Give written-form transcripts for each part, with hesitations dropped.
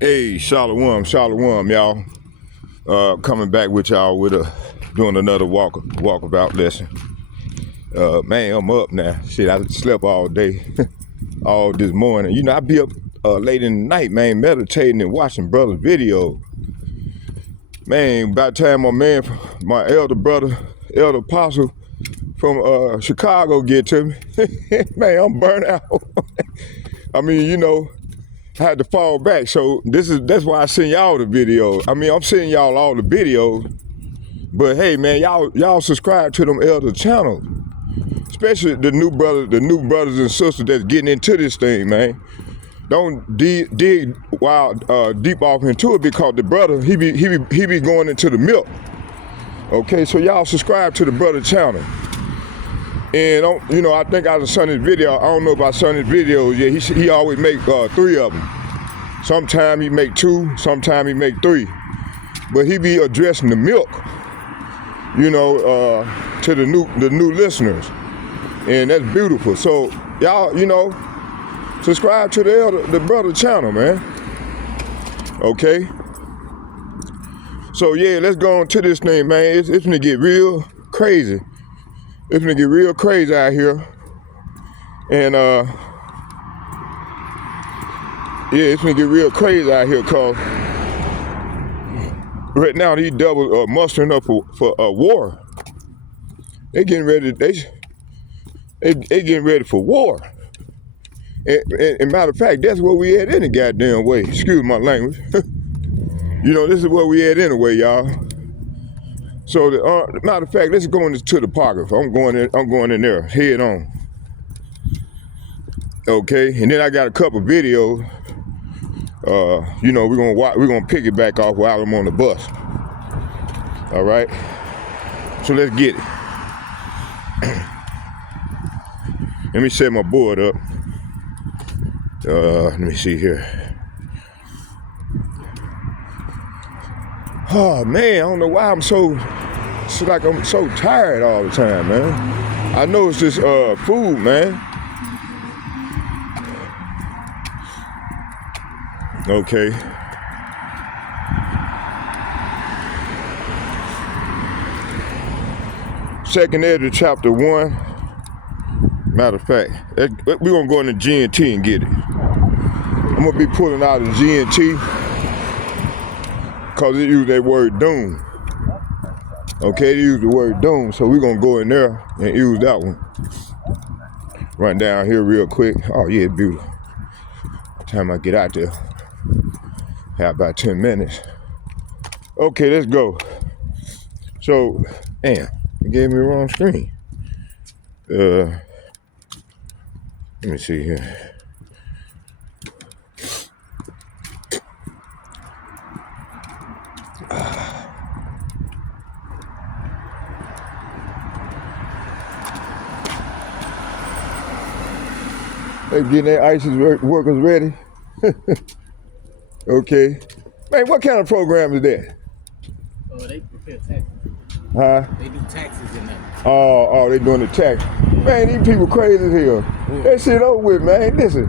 Hey, Shalom, y'all. Coming back with y'all with doing another walkabout lesson. Man, I'm up now. Shit, I slept all day, all this morning. You know, I be up late in the night, man, meditating and watching brothers' videos. Man, by the time my elder brother, elder apostle from Chicago get to me, man, I'm burnt out. I mean, you know, I had to fall back. So that's why I send y'all the videos. I mean, I'm sending y'all all the videos. But hey, man, y'all subscribe to them elder channels, especially the new brothers and sisters that's getting into this thing, man. Don't dig deep off into it, because the brother he be going into the milk. Okay, so y'all subscribe to the brother channel. And you know, I think I was Sonny's video. I don't know about Sonny's videos yet. He always make 3 of them. Sometimes he make 2, sometimes he make 3. But he be addressing the milk, you know, to the new listeners, and that's beautiful. So y'all, you know, subscribe to the brother channel, man. Okay. So yeah, let's go on to this thing, man. It's gonna get real crazy. It's gonna get real crazy out here, and yeah, it's gonna get real crazy out here, cause right now these double mustering up for a war. They getting ready. They getting ready for war. And matter of fact, that's where we at any goddamn way. Excuse my language. You know, this is where we at anyway, y'all. So, matter of fact, let's go into the apocrypha. I'm going in there head on. Okay, and then I got a couple videos. You know, we're gonna pick it back off while I'm on the bus. All right. So let's get it. Let me set my board up. Let me see here. Oh man, I don't know why it's like I'm so tired all the time, man. I know it's this food, man. Okay. Second Ezra chapter 1. Matter of fact, we're gonna go into GNT and get it. I'm gonna be pulling out of GNT because it used that word doom. Okay, they use the word doom, so we're gonna go in there and use that one. Run down here real quick. Oh yeah, it's beautiful. By the time I get out there, have about 10 minutes. Okay, let's go. So, damn, it gave me the wrong screen. Let me see here. They getting their ISIS workers ready. Okay. Man, what kind of program is that? Oh, they prepare taxes. Huh? They do taxes in there. Oh, they doing the tax. Man, these people crazy as hell. That shit over with, man. Listen,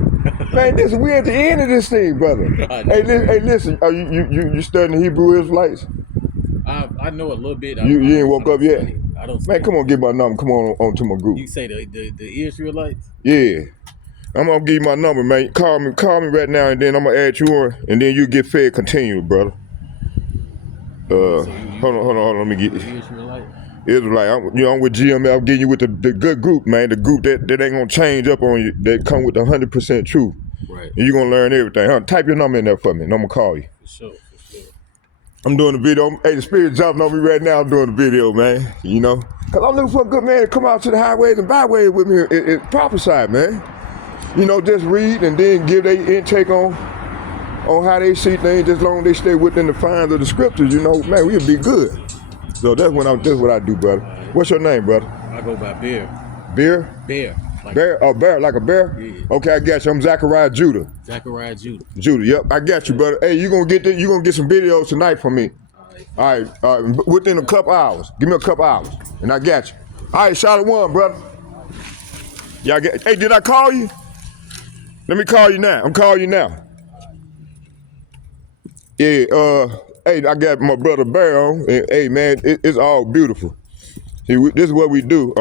we at the end of this thing, brother. Hey, listen. Are you studying Hebrew Israelites? I know a little bit. You ain't woke up yet? I don't. Man, come on, get my number. Come on to my group. You say the Israelites? Yeah. I'm gonna give you my number, man. Call me right now, and then I'm gonna add you on, and then you get fed continually, brother. Hold on. Let me get Israelite. I'm with GML. I'm getting you with the good group, man. The group that ain't gonna change up on you. That come with 100% truth. Right. And you're gonna learn everything. Huh? Type your number in there for me, and I'm gonna call you. For sure. I'm doing the video. Hey, the spirit jumping on me right now. I'm doing the video, man. You know, cause I'm looking for a good man to come out to the highways and byways with me and prophesy, man. You know, just read and then give their intake on how they see things, as long as they stay within the fines of the scriptures, you know, man, we'll be good. So that's what I do, brother. What's your name, brother? I go by Bear. Bear? Bear. Like Bear? Oh, Bear, like a bear? Yeah. Okay, I got you. I'm Zachariah Judah. Zachariah Judah. Judah, yep, I got you, brother. Hey, you gonna get some videos tonight from me. All right, within a couple hours. Give me a couple hours, and I got you. All right, Shalom, brother. Hey, did I call you? Let me call you now. I'm calling you now. Yeah, hey, I got my brother Bear on. And, hey, man, it's all beautiful. See, this is what we do.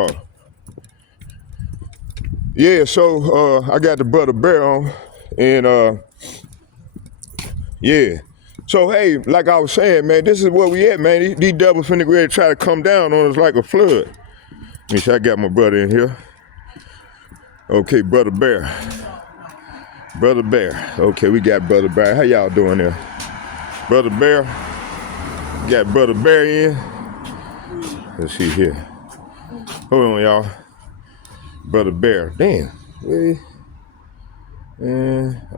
Yeah, so I got the brother Bear on, and yeah. So hey, like I was saying, man, this is where we at, man. These devils finna ready to try to come down on us like a flood. Let me see, I got my brother in here. Okay, brother Bear. Brother Bear. Okay, we got brother Bear. How y'all doing there? Brother Bear. Got brother Bear in. Let's see here. Hold on, y'all. Brother Bear. Damn. Really?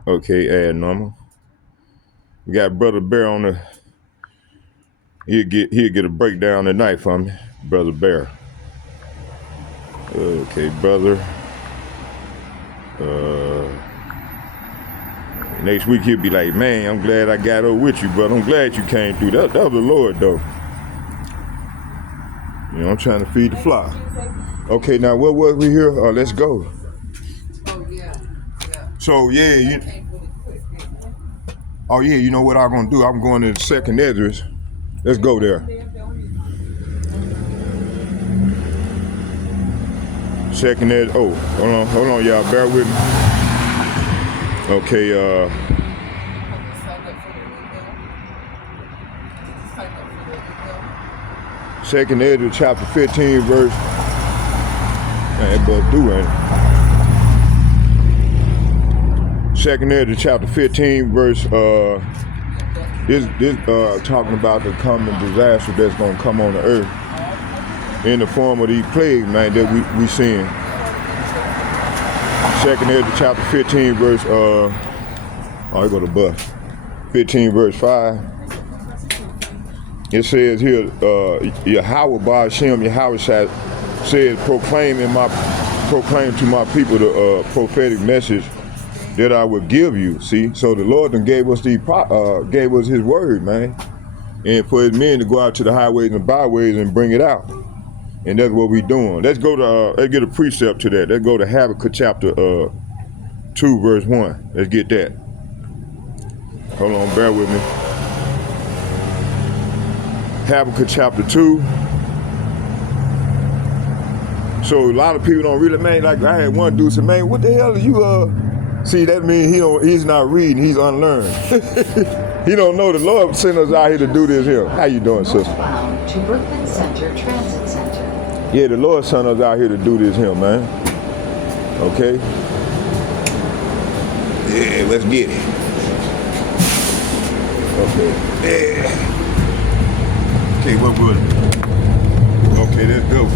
Okay, add normal. We got brother Bear on the. He'll get a breakdown tonight for me, brother Bear. Okay, brother. Next week he'll be like, man, I'm glad I got over with you, brother. I'm glad you came through. That was the Lord, though. You know, I'm trying to feed the flock. Okay, now what was we here? Let's go. Oh yeah. So yeah, you know what I'm gonna do? I'm going to the second Esdras. Let's go there. Second Esdras. Oh, hold on, y'all. Bear with me. Okay. Second Esdras, chapter 15, verse. Man, that boy doing it. Second Esdras, chapter 15, verse. This talking about the coming disaster that's gonna come on the earth in the form of these plagues, man, that we seeing. Second Esdras, chapter 15, verse. I go to bus. 15, verse 5. It says here, Yahweh Ba'ashem, Yahweh says, proclaim to my people the prophetic message that I would give you. See, so the Lord done gave us His word, man, and for His men to go out to the highways and byways and bring it out, and that's what we doing. Let's go to let's get a precept to that. Let's go to Habakkuk chapter 2, verse 1. Let's get that. Hold on, bear with me. Habakkuk chapter 2. So a lot of people don't really, man, like I had one dude say, man, what the hell are you, see, that means he's not reading, he's unlearned. He don't know the Lord sent us out here to do this here. How you doing, sister? Bound to Brooklyn Center Transit Center. Yeah, the Lord sent us out here to do this here, man. Okay? Yeah, let's get it. Okay. Yeah. Okay, what good? Okay, let's go.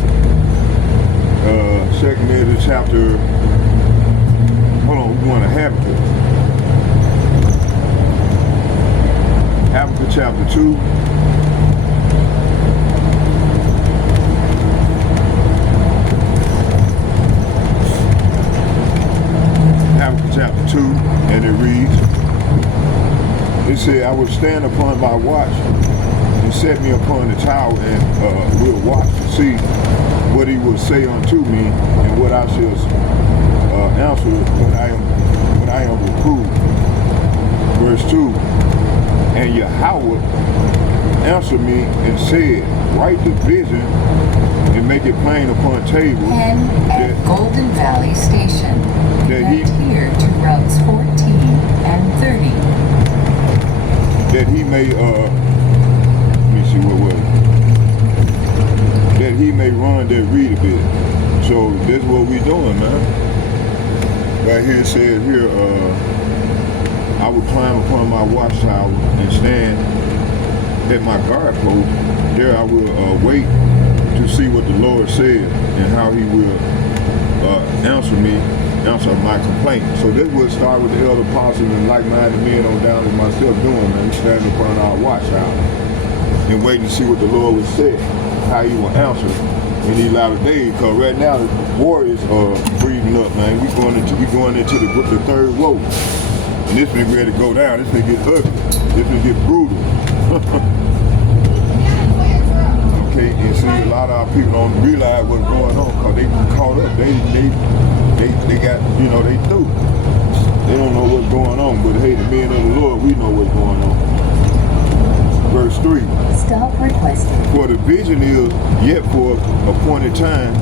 Second Esdras chapter. Hold on, we're going to Habakkuk. Habakkuk chapter 2. Habakkuk chapter 2, and it reads, it said, I will stand upon my watch and set me upon the tower and will watch to see what he will say unto me and what I shall answer when I am reproved. Verse 2, and Yahweh answered me and said, write the vision and make it plain upon tables. Pen at Golden Valley Station. That Connect here to routes 14 and 30. That he may, let me see, what was it? That he may run that read of it. So that's what we doing, man. Right here it says here, I will climb upon my watchtower and stand at my guard post. There I will wait to see what the Lord says and how he will answer my complaint. So this will start with the elder apostles and like-minded men on down to myself doing, man. We stand upon our watchtower and waiting to see what the Lord will say, how he will answer in these latter days. Because right now the war is breathing up, man. We going into the third woe. And this been ready to go down. This been get ugly. This been get brutal. Okay, and see, a lot of our people don't realize what's going on because they caught up. They got, they through. They don't know what's going on. But hey, the men of the Lord, we know what's going on. 3. Stop requested. For the vision is yet for appointed time,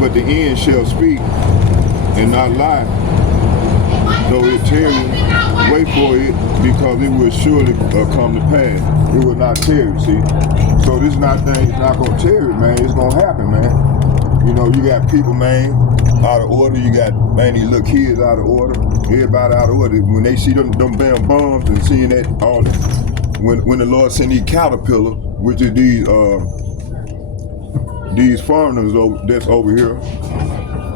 but the end shall speak and not lie. Though it tarry, wait for it, because it will surely come to pass. It will not tarry, see? So this not thing is not gonna tarry, man. It's gonna happen, man. You know, you got people, man, out of order. You got, man, these little kids out of order. Everybody out of order. When they see them damn bombs and seeing that all that, when the Lord sent these caterpillars, which is these foreigners that's over here,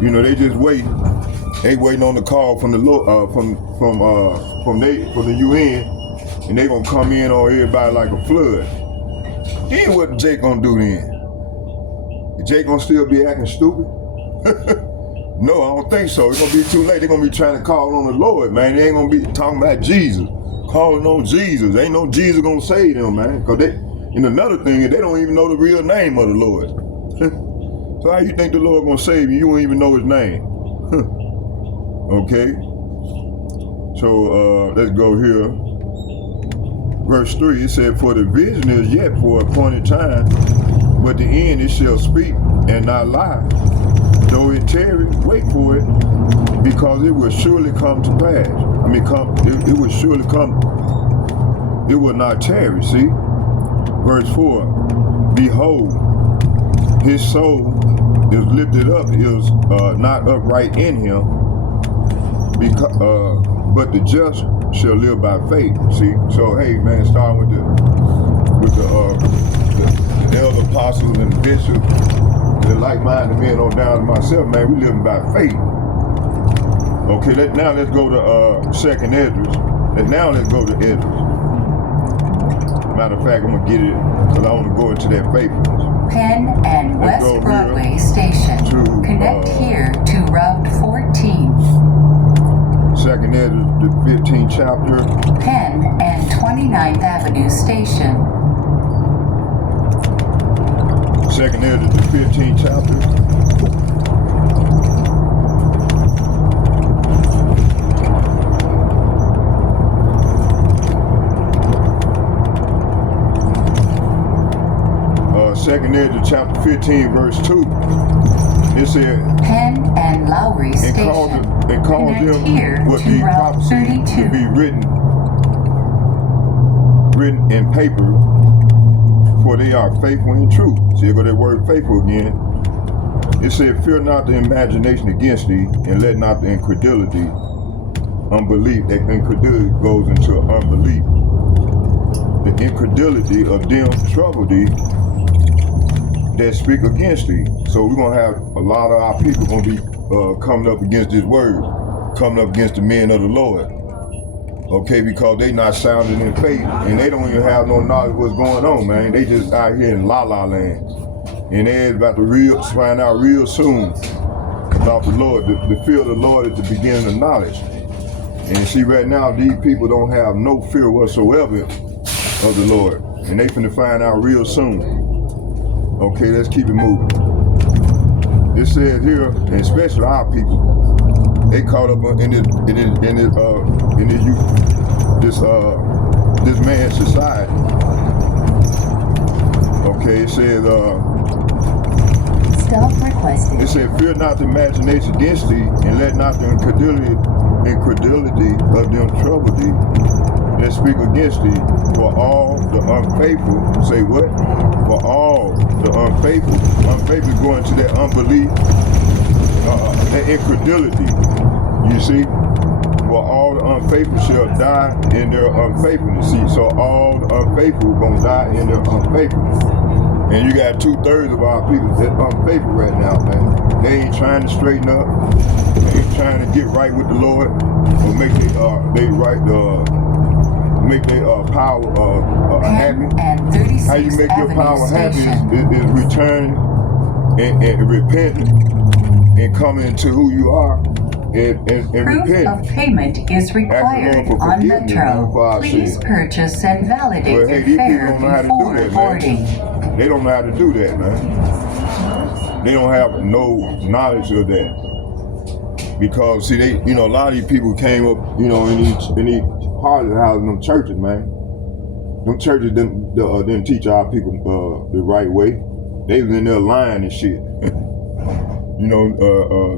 you know, they just wait. They waiting on the call from the from the UN, and they gonna come in on everybody like a flood. Then what Jake gonna do then? Jake gonna still be acting stupid? No, I don't think so. It's gonna be too late. They're gonna be trying to call on the Lord, man. They ain't gonna be talking about Jesus, calling on Jesus. Ain't no Jesus gonna save them, man. Cause they, and another thing is they don't even know the real name of the Lord. So how you think the Lord gonna save you? You don't even know his name. Okay. So let's go here. Verse 3, it said, for the vision is yet for appointed time, but the end it shall speak and not lie. Though it tarry, wait for it, because it will surely come to pass. I mean, it will surely come. It will not tarry, see? Verse 4, behold, his soul is lifted up, is not upright in him, because, but the just shall live by faith. See, so hey, man, starting with the elder apostles and bishops, the like-minded men on down to myself, man, we living by faith. Okay, now let's go to Second Esdras, and now let's go to Esdras. Matter of fact, I'm gonna get it because I want to go into that faithfulness. Penn and Let's West go Broadway here Station. to, Connect here to Route 14. Second Esdras, the 15th chapter. Penn and 29th Avenue Station. Second Esdras, the 15th chapter. Second Esdras, chapter 15, verse 2. It said, Penn and Lowry and Station. cause Connect them here what to these Route prophecies 32. to be written in paper, for they are faithful and true. See, there go that word faithful again. It said, fear not the imagination against thee, and let not the incredulity, unbelief, that incredulity goes into unbelief. The incredulity of them trouble thee that speak against thee. So we're gonna have a lot of our people gonna be coming up against this word, coming up against the men of the Lord. Okay, because they not sounding in faith, and they don't even have no knowledge of what's going on, man. They just out here in la la land, and they're about to find out real soon about the Lord. The fear of the Lord is the beginning of knowledge. And see, right now these people don't have no fear whatsoever of the Lord, and they finna find out real soon. Okay, let's keep it moving. It says here, and especially our people, they caught up in this man's society. Okay, it says Stop requested. it said, fear not the imagination against thee, and let not the incredulity of them trouble thee that speak against thee. For all the unfaithful, say what? For all the unfaithful going to that unbelief, that incredulity. You see? For all the unfaithful shall die in their unfaithfulness. See, so all the unfaithful gonna die in their unfaithfulness. And you got 2/3 of our people that unfaithful right now, man. They ain't trying to straighten up. They ain't trying to get right with the Lord, or make make their power happy. And 36th How you make your Avenue power happy Station. is returning and repenting and coming to who you are and Proof repent. of payment is required for on forgiveness, man, for our Metro. Please sins. purchase and validate But hey, your these people fare don't know how to do before that, boarding. man. They don't know how to do that, man. They don't have no knowledge of that. Because see, a lot of these people came up, in these houses, them churches, man. them churches didn't teach our people the right way. They was in there lying and shit. You know,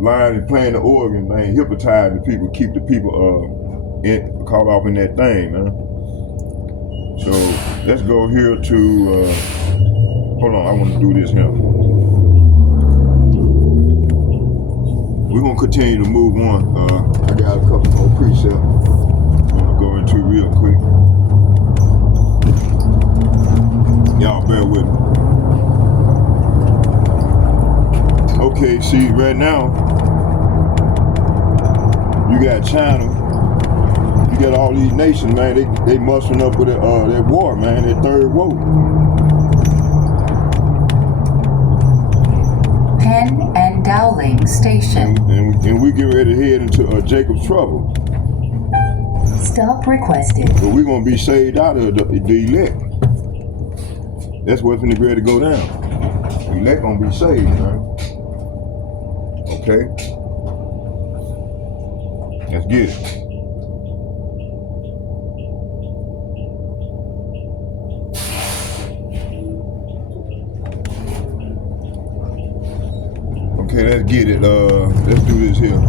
lying and playing the organ, man, hypnotizing the people, keep the people caught off in that thing, man. So let's go here to, hold on, I want to do this here. We're gonna continue to move on. I got a couple more precepts I'm gonna go into real quick. Y'all bear with me. Okay, see, right now, you got China, you got all these nations, man, they mustering up with that war, man, that third woke. Penn and Dowling Station. And we get ready to head into Jacob's trouble. Stop requested. But we're going to be saved out of the elect. That's what's going to be ready to go down. The elect going to be saved, man. Okay? Let's get it. Okay, let's get it. Let's do this here.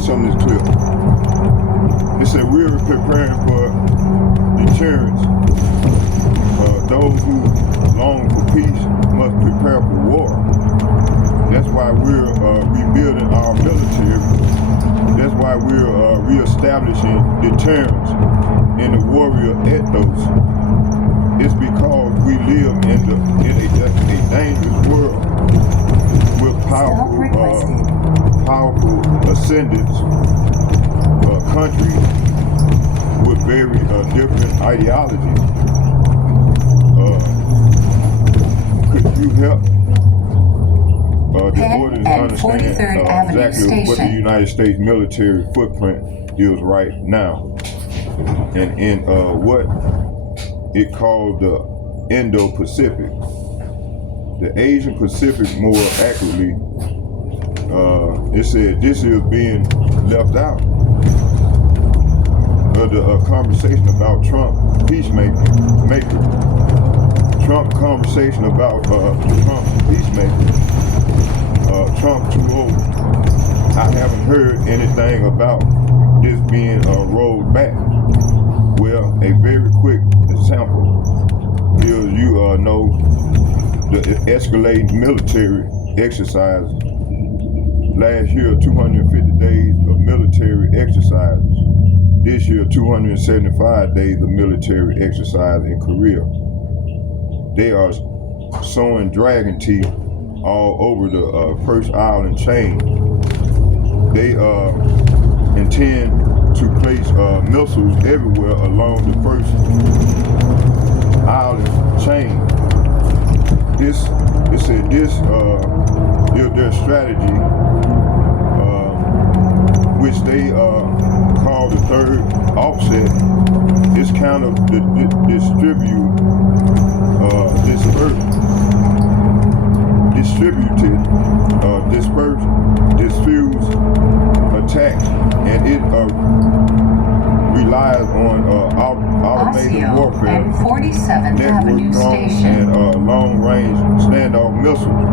Some of this clip. It said we're preparing for deterrence. Those who long for peace must prepare for war. That's why we're rebuilding our military. That's why we're reestablishing deterrence in the warrior ethos. It's because we live in a dangerous world with powerful ascendants, countries with very different ideologies. Could you help the audience understand exactly what the United States military footprint is right now, and in what it called the Indo-Pacific, the Asian Pacific more accurately? It said this is being left out of the conversation about Trump peacemaker. Trump conversation about Trump peacemaker. Trump too old. I haven't heard anything about this being rolled back. Well, a very quick example is you know the escalating military exercises. Last year, 250 days of military exercises. This year, 275 days of military exercise in Korea. They are sowing dragon teeth all over the first island chain. They intend to place missiles everywhere along the first island chain. This is their strategy, which they call the third offset. It's kind of dispersed, diffuse attacks, and it relies on automated warfare, and 47th Avenue drones, Station, and long-range standoff missiles.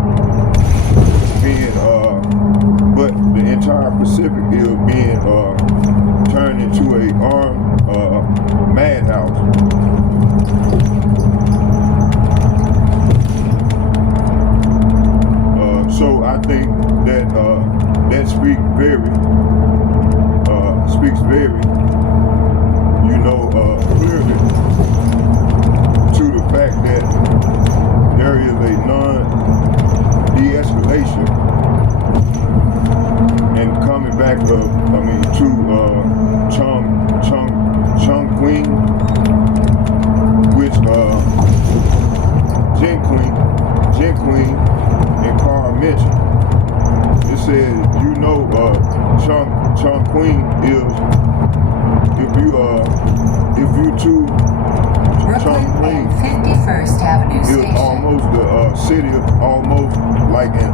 But the entire Pacific is being turned into a armed madhouse. So I think that that speaks very, clearly to the fact that there is a non-de-escalation, and coming back to Chongqing, Jen Queen, and Carl mentioned. It says, you know, Chong Queen is, if you two, Chong Brooklyn Queen and 51st Avenue is Station. almost the city of almost like an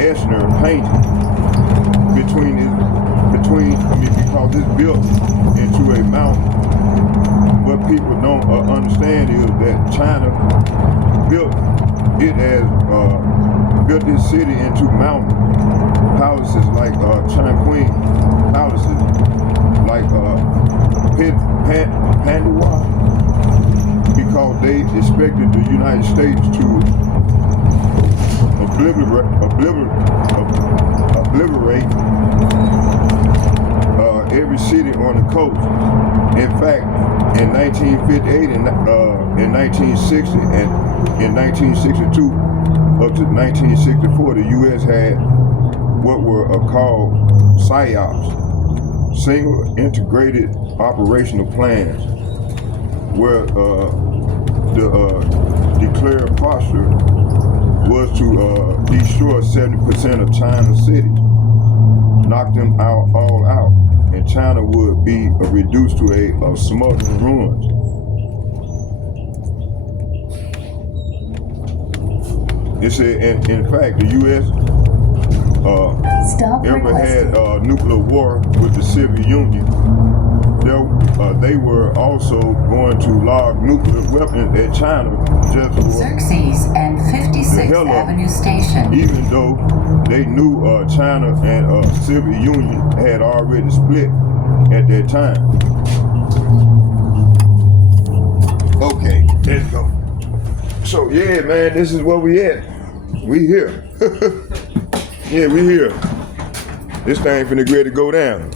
Eisner painting because it's built into a mountain. What people don't understand is that China built this city into mountain palaces like Chongqing palaces, like Pandawa, because they expected the United States to obliterate every city on the coast. In fact, in 1958 and in 1960 and in 1962 up to 1964, the U.S. had what were called PSYOPs, single integrated operational plans, where the declared posture was to destroy 70% of China's cities, knock them all out, and China would be reduced to a smoldering ruins. It said, in fact, the U.S. Ever had nuclear war with the Soviet Union. They were also going to log nuclear weapons at China just for Xerxes and 56th Avenue Station. even though they knew China and Soviet Union had already split at that time. Okay, let's go. So yeah, man, this is where we at. We here. Yeah, we here. This thing finna get ready to go down.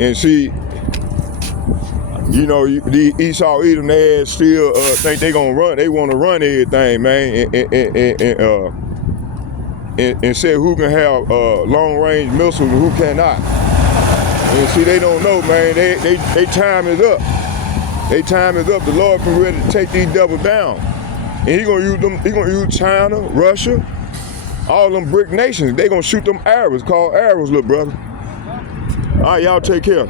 And see, you know, the Esau Edom, they still think they gonna run. They want to run everything, man, and say who can have long range missiles and who cannot. And see, they don't know, man. They time is up. They time is up. The Lord can ready to take these devils down, and He gonna use them. He gonna use China, Russia, all them brick nations. They gonna shoot them arrows, called arrows, little brother. All right, y'all take care.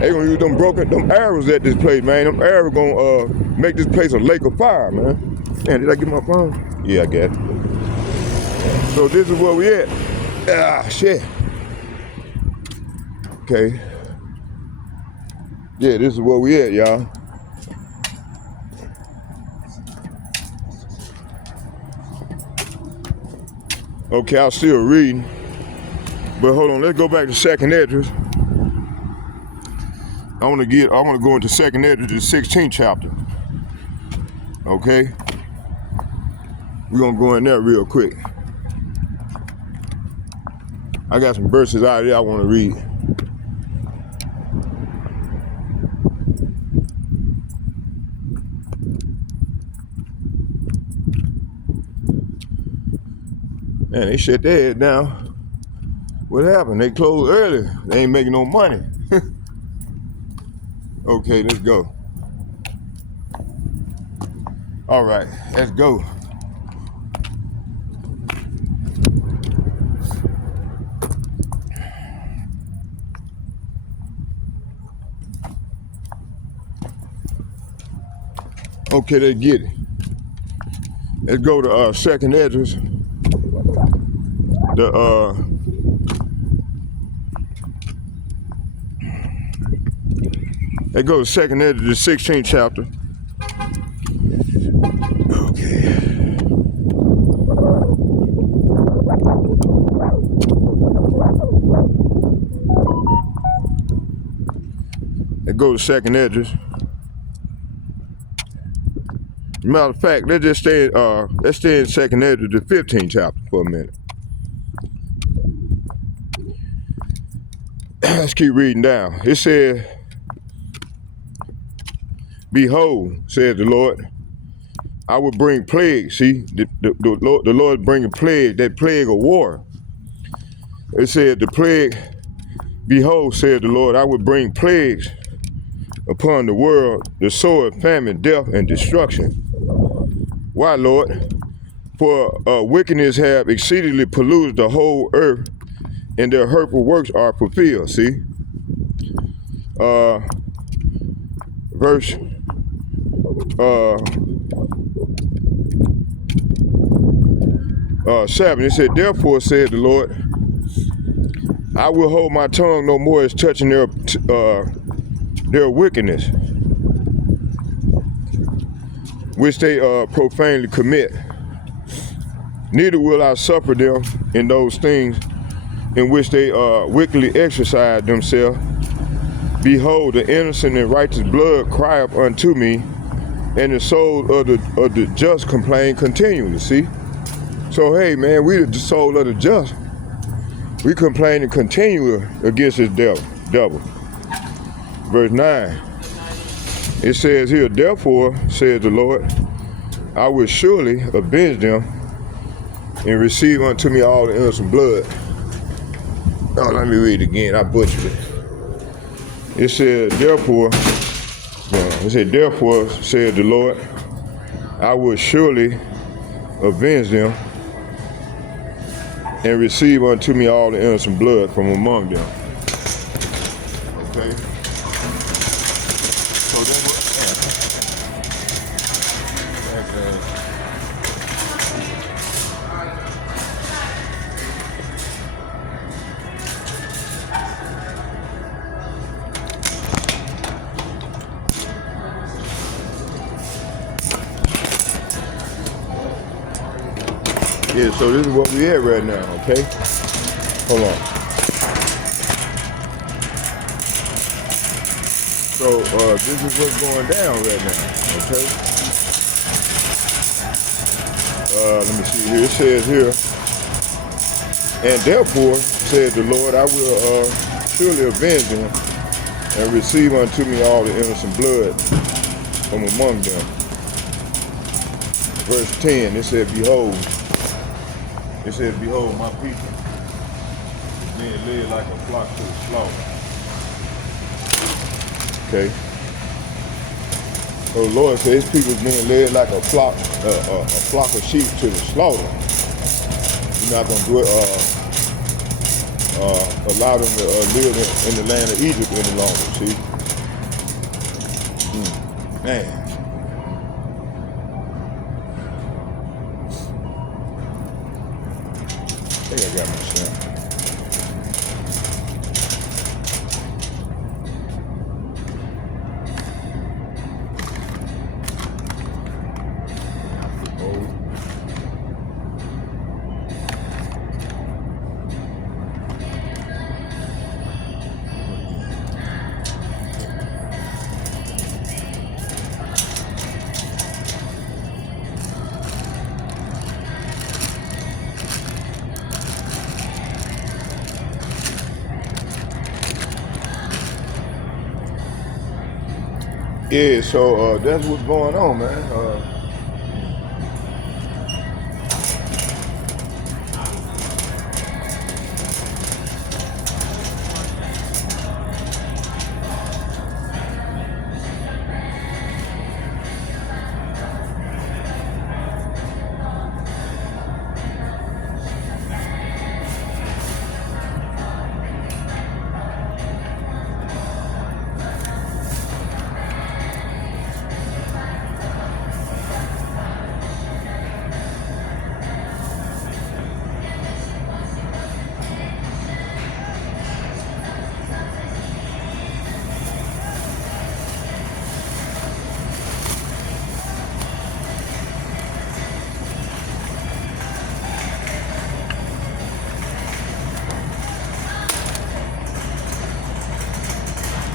They gonna use them arrows at this place, man. Them arrows gonna make this place a lake of fire, man. Man, did I get my phone? Yeah, I got it. So this is where we at. Ah, shit. Okay. Yeah, this is where we at, y'all. Okay, I'm still reading. But hold on, let's go back to Second Esdras. I want to go into Second Esdras, the 16th chapter. Okay? We're gonna go in there real quick. I got some verses out there I want to read. Man, they shut their head down. What happened? They closed early. They ain't making no money. Okay, let's go. All right, let's go. Okay, let's get it. Let's go to Second Esdras. Let's go to Second Esdras, the 16th chapter. Okay. Let's go to Second Esdras. Matter of fact, let's stay in Second Esdras, the 15th chapter for a minute. Let's keep reading down. It says, "Behold, says the Lord, I will bring plague." See, the Lord bringing plague, that plague of war. It said the plague, "Behold, said the Lord, I will bring plagues upon the world the sword, famine, death, and destruction. Why, Lord? For wickedness have exceedingly polluted the whole earth, and their hurtful works are fulfilled. See? Verse 7, it said, therefore said the Lord, I will hold my tongue no more as touching their wickedness, which they profanely commit. Neither will I suffer them in those things in which they wickedly exercise themselves. Behold, the innocent and righteous blood crieth unto me, and the soul of the just complain continually. See? So hey man, we the soul of the just. We complaining continually against this devil. Verse 9. It says here, therefore, says the Lord, I will surely avenge them and receive unto me all the innocent blood. Oh, let me read it again. I butchered it. It said, therefore, therefore, said the Lord, I will surely avenge them and receive unto me all the innocent blood from among them. Okay? So then what? Yeah, so this is what we at right now, okay? Hold on. So this is what's going down right now, okay? Let me see here. It says here, and therefore, said the Lord, I will surely avenge them and receive unto me all the innocent blood from among them. Verse 10, it said, behold, my people is being led like a flock to the slaughter. Okay. So the Lord says his people is being led like a flock of sheep to the slaughter. You're not going to do it, allow them to live in the land of Egypt any longer, see? Man. I think I got my son. Yeah, so that's what's going on, man.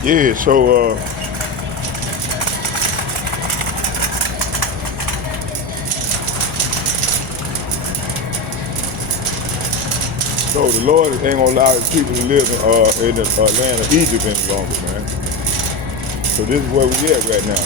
Yeah, so so the Lord ain't gonna allow his people to live in the land of Egypt any longer, man. So this is where we at right now.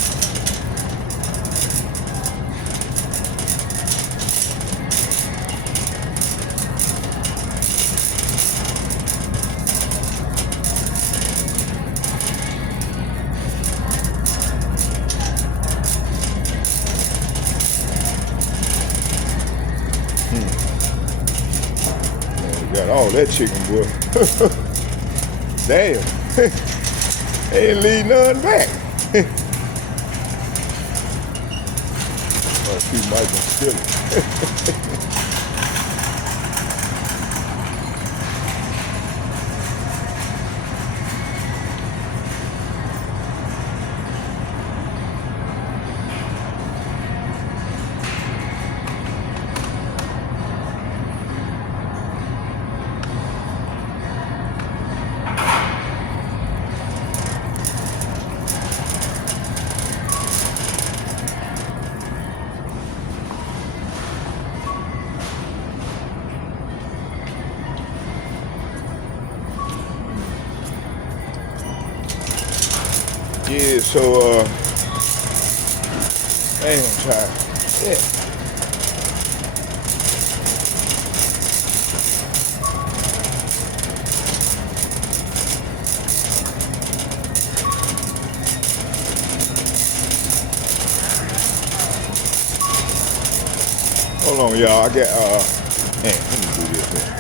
all that chicken, boy. Damn. They ain't leave none back. Oh, she might be stealing. Yeah, so damn, I'm tired. Yeah. Hold on, y'all. I got man, let me do this here.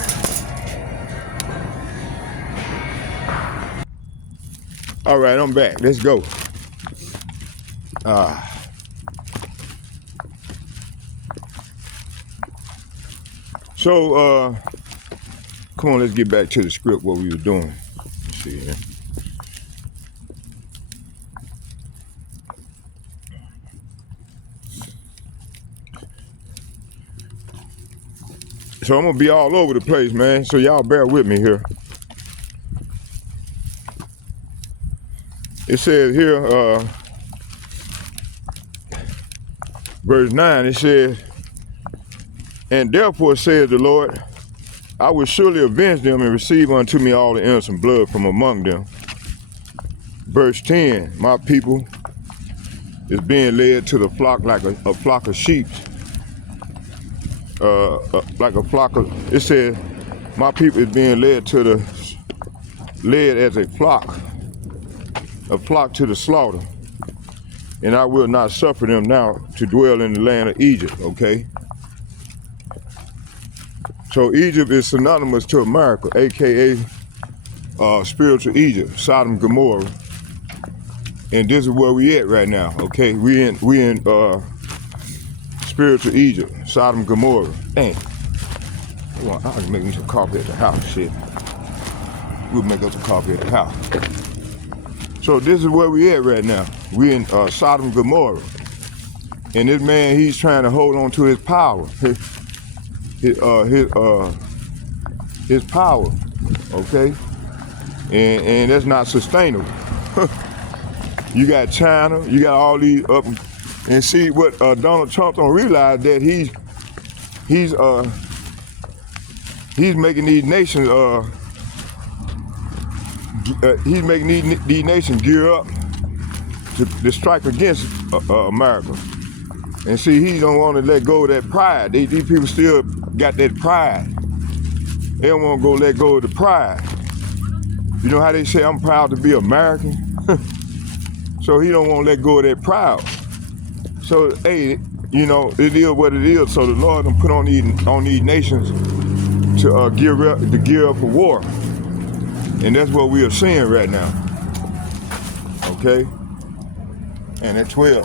All right, I'm back. Let's go. So, come on, let's get back to the script, what we were doing. Let's see here. So I'm gonna be all over the place, man. So y'all bear with me here. It says here, verse 9, it says, and therefore says the Lord, I will surely avenge them and receive unto me all the innocent blood from among them. Verse 10, my people is being led to the flock like a flock of sheep. Like a flock of, it says, my people is being led as a flock to the slaughter. And I will not suffer them now to dwell in the land of Egypt, okay? So Egypt is synonymous to America, AKA spiritual Egypt, Sodom and Gomorrah. And this is where we at right now, okay? We in spiritual Egypt, Sodom and Gomorrah. Dang. Well, I can make me some coffee at the house, shit. We'll make us some coffee at the house. So this is where we at right now. We in Sodom and Gomorrah. And this man, he's trying to hold on to his power. His power, okay? And that's not sustainable. You got China, you got all these up, and see what Donald Trump don't realize that he's making these nations these nations gear up to strike against America. And see, he don't want to let go of that pride. These people still got that pride. They don't want to go let go of the pride. You know how they say, I'm proud to be American? So he don't want to let go of that pride. So, hey, you know, it is what it is. So the Lord done put on these nations to gear up for war. And that's what we are seeing right now. Okay? And at 12.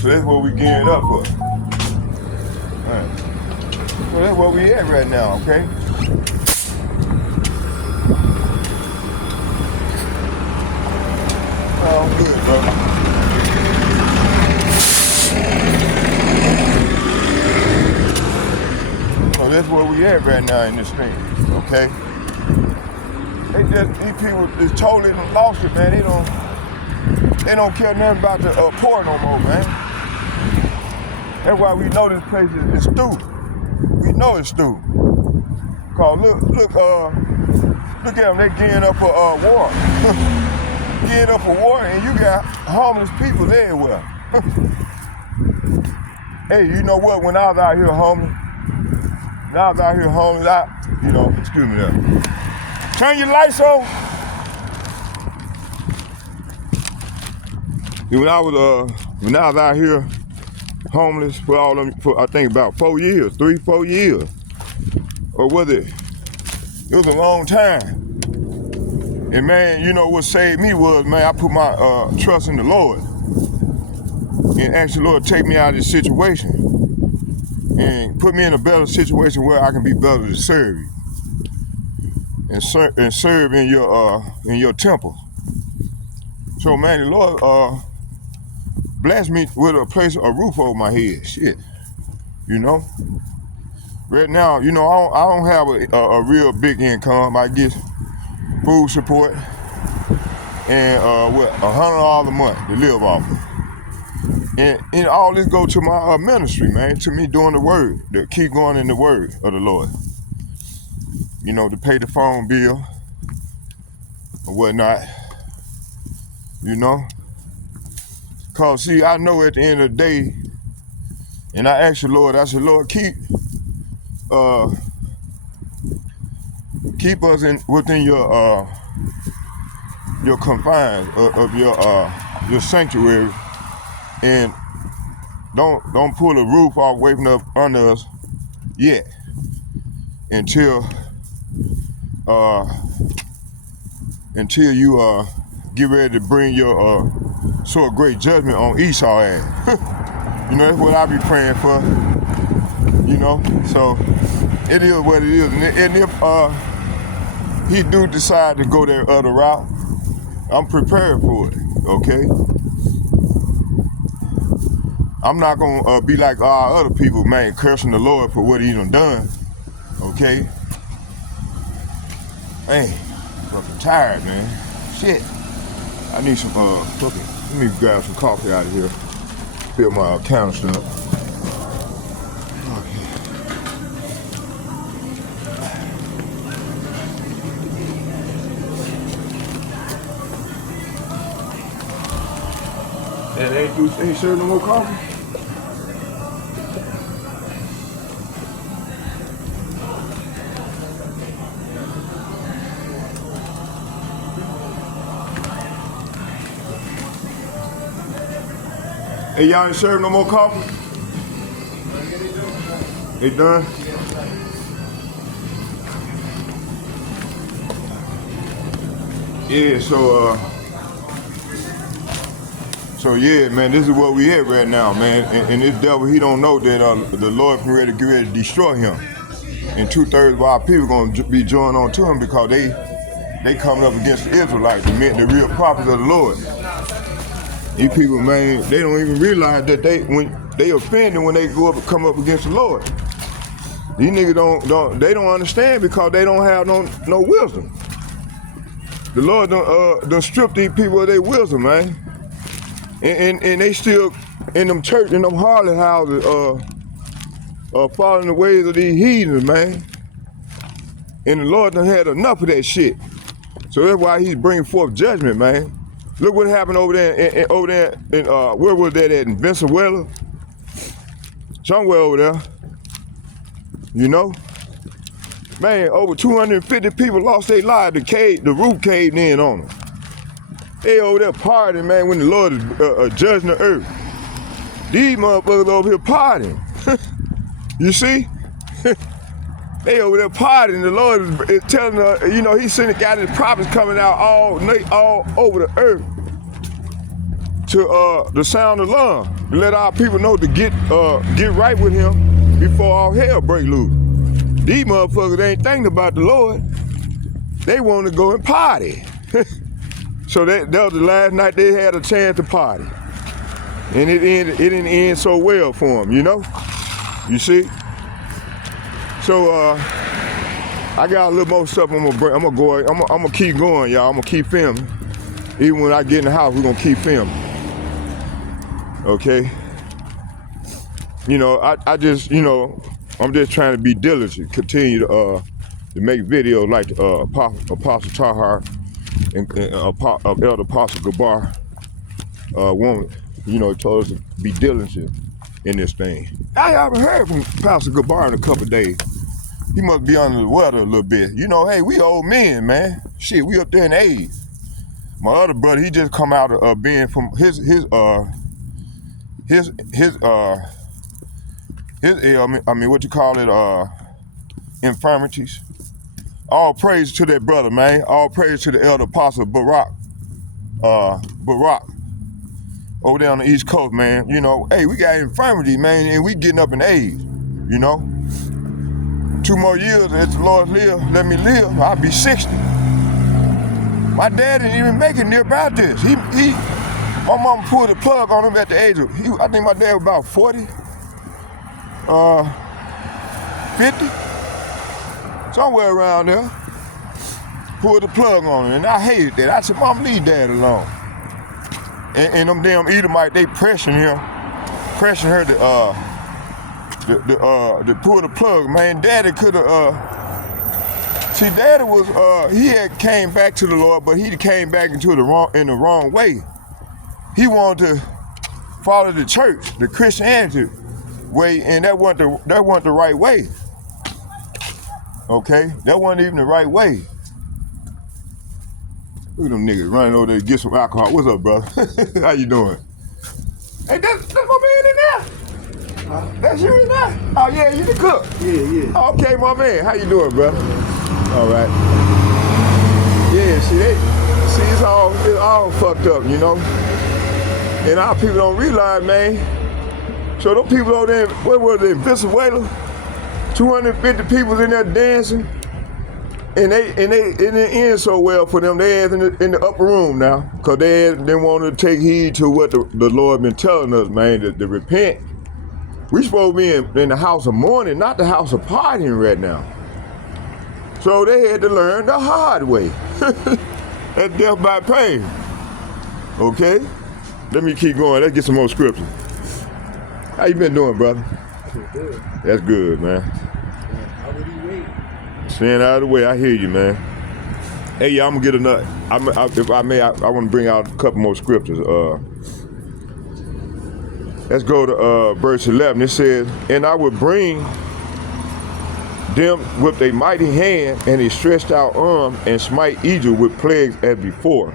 So that's what we gearing up for. All right. So that's where we at right now, okay? Oh, good, bro. So that's where we at right now in this thing, okay? These people is totally lost it, man. They don't care nothing about the poor no more, man. That's why we know this place is stupid. We know it's stupid. Cause look at them, they gearing up for war. Gearing up for war, and you got homeless people everywhere. Hey, you know what? When I was out here homeless, excuse me there. Turn your lights on. When I was out here homeless for all them, for I think about 4 years, 3-4 years. Or was it was a long time. And man, you know what saved me was, man, I put my trust in the Lord. And asked the Lord to take me out of this situation. And put me in a better situation where I can be better to serve you. And serve in your temple. So man, the Lord blessed me with a roof over my head. Shit. You know? Right now, you know, I don't have a real big income. I get food support and what, $100 a month to live off of. And all this go to my ministry, man, to me doing the word, to keep going in the word of the Lord. You know, to pay the phone bill or whatnot, you know. Cause see, I know at the end of the day, and I asked the Lord, I said, Lord, keep us within your confines of your sanctuary, and don't pull a roof off away from up under us yet until you get ready to bring your sort of great judgment on Esau ass. You know, that's what I be praying for. You know, so it is what it is. And if he do decide to go that other route, I'm prepared for it, okay? I'm not gonna be like all other people, man, cursing the Lord for what he done, okay? Man, I'm fucking tired, man. Shit. I need some fucking, let me grab some coffee out of here. Fill my canister up. And ain't serving no more coffee? Hey, y'all ain't serving no more coffee? They done? Yeah, so yeah, man, this is what we at right now, man. And this devil, he don't know that the Lord get ready to destroy him. And 2/3 of our people gonna be joined on to him because they coming up against the Israelites, the real prophets of the Lord. These people, man, they don't even realize that they offended when they come up against the Lord. These niggas don't understand because they don't have no wisdom. The Lord done stripped these people of their wisdom, man. And they still in them church, in them harlot houses, following the ways of these heathens, man. And the Lord done had enough of that shit. So that's why he's bringing forth judgment, man. Look what happened over there in where was that at, in Venezuela? Somewhere over there. You know? Man, over 250 people lost their lives. The roof caved in on them. They over there partying, man, when the Lord is judging the earth. These motherfuckers over here partying. You see? They over there partying. The Lord is telling her, you know, he's got his prophets coming out all over the earth to the sound alarm, to let our people know to get right with him before all hell break loose. These motherfuckers ain't thinking about the Lord. They want to go and party. So that was the last night they had a chance to party. And it didn't end so well for them, you know? You see? So I got a little more stuff I'm gonna keep going, y'all. I'm gonna keep filming. Even when I get in the house, we're gonna keep filming. Okay? You know, I just, you know, I'm just trying to be diligent, continue to make videos like Apostle Tahar and Elder Apostle Gabar wanted, you know, told us to be diligent in this thing. I haven't heard from Pastor Gabar in a couple of days. He must be under the weather a little bit. You know, hey, we old men, man. Shit, we up there in age. My other brother, he just come out of being from his what you call it, infirmities. All praise to that brother, man. All praise to the elder apostle Barak over there on the East Coast, man. You know, hey, we got infirmity, man, and we getting up in age, you know. 2 more years, if the Lord let me live, I'll be 60. My dad didn't even make it near about this. My mama pulled the plug on him at the age of, I think my dad was about 40, 50, somewhere around there. Pulled the plug on him, and I hated that. I said, Mom, leave Dad alone. And them damn Edomites, they pressuring her to pull the plug. Man, Daddy could have, see, Daddy was, he had came back to the Lord, but he came back in the wrong way. He wanted to follow the church, the Christianity way, and that wasn't the right way. Okay, that wasn't even the right way. Look at them niggas running over there to get some alcohol. What's up, brother? How you doing? Hey, that's my man in there. That's you in there? Oh yeah, you the cook. Yeah. Okay, my man. How you doing, brother? All right. Yeah, see, it's all fucked up, you know. And our people don't realize, man. So those people over there, where was it, in Venezuela? 250 people in there dancing. And it ends so well for them. They in the upper room now, because they want to take heed to what the Lord been telling us, man, to repent. We supposed to be in the house of mourning, not the house of partying right now. So they had to learn the hard way. That's death by pain. Okay? Let me keep going. Let's get some more scripture. How you been doing, brother? Good. That's good, man. How would you wait? Staying out of the way, I hear you, man. Hey, yeah, I'm gonna get a nut. If I may, I want to bring out a couple more scriptures. Let's go to verse 11. It says, "And I will bring them with a mighty hand and a stretched out arm, and smite Egypt with plagues as before.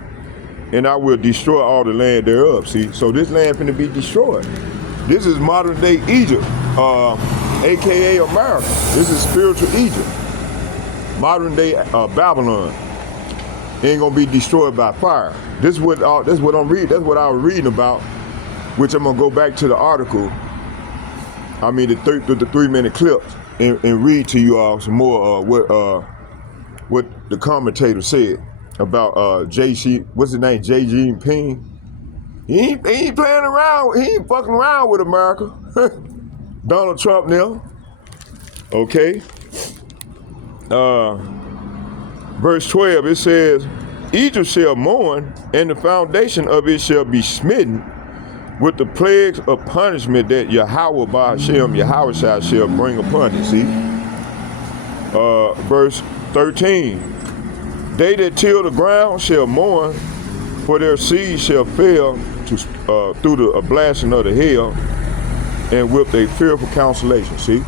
And I will destroy all the land thereof." See, so this land finna be destroyed. This is modern day Egypt, AKA America. This is spiritual Egypt. Modern day Babylon ain't gonna be destroyed by fire. This is what I'm reading. That's what I was reading about, which I'm gonna go back to the article. I mean the 3-minute clips and read to you all some more what the commentator said about what's his name, Xi Jinping. He ain't playing around. He ain't fucking around with America. Donald Trump now. Okay. Verse 12, it says, "Egypt shall mourn, and the foundation of it shall be smitten with the plagues of punishment that Yahweh Ba'ashem, Yahweh shall bring upon it." See? Verse 13, "They that till the ground shall mourn, for their seed shall fail through the blasting of the hail, and with a fearful consolation." See?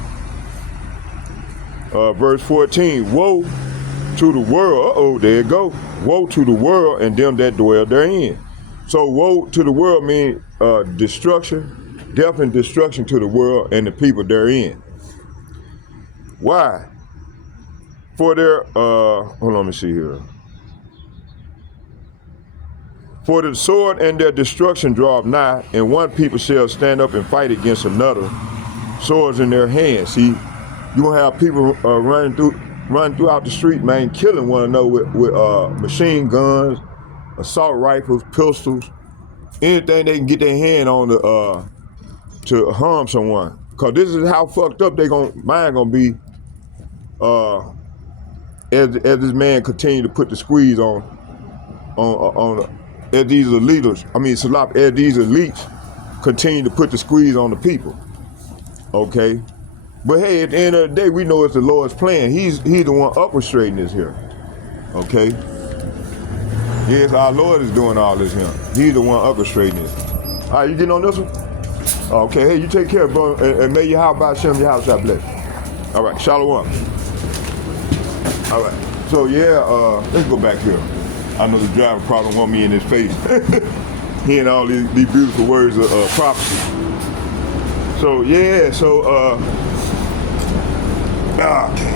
Verse 14, "Woe to the world," there it go. "Woe to the world and them that dwell therein." So woe to the world means destruction, death and destruction to the world and the people therein. Why? For their, hold on, let me see here. "For the sword and their destruction draweth nigh, and one people shall stand up and fight against another, swords in their hands." See, you gonna have people running throughout the street, man, killing one another with machine guns, assault rifles, pistols, anything they can get their hand on to harm someone. Cause this is how fucked up mind gonna be as this man continue to put the squeeze on as these leaders. As these elites continue to put the squeeze on the people. Okay. But hey, at the end of the day, we know it's the Lord's plan. He's the one orchestrating this here. Okay? Yes, our Lord is doing all this here. He's the one orchestrating this. All right, you getting on this one? Okay, hey, you take care, bro, and may Yahweh Shem your house, God bless. All right, Shalom. All right, so yeah, let's go back here. I know the driver probably want me in his face. Hearing all these beautiful words of prophecy. So yeah, so okay.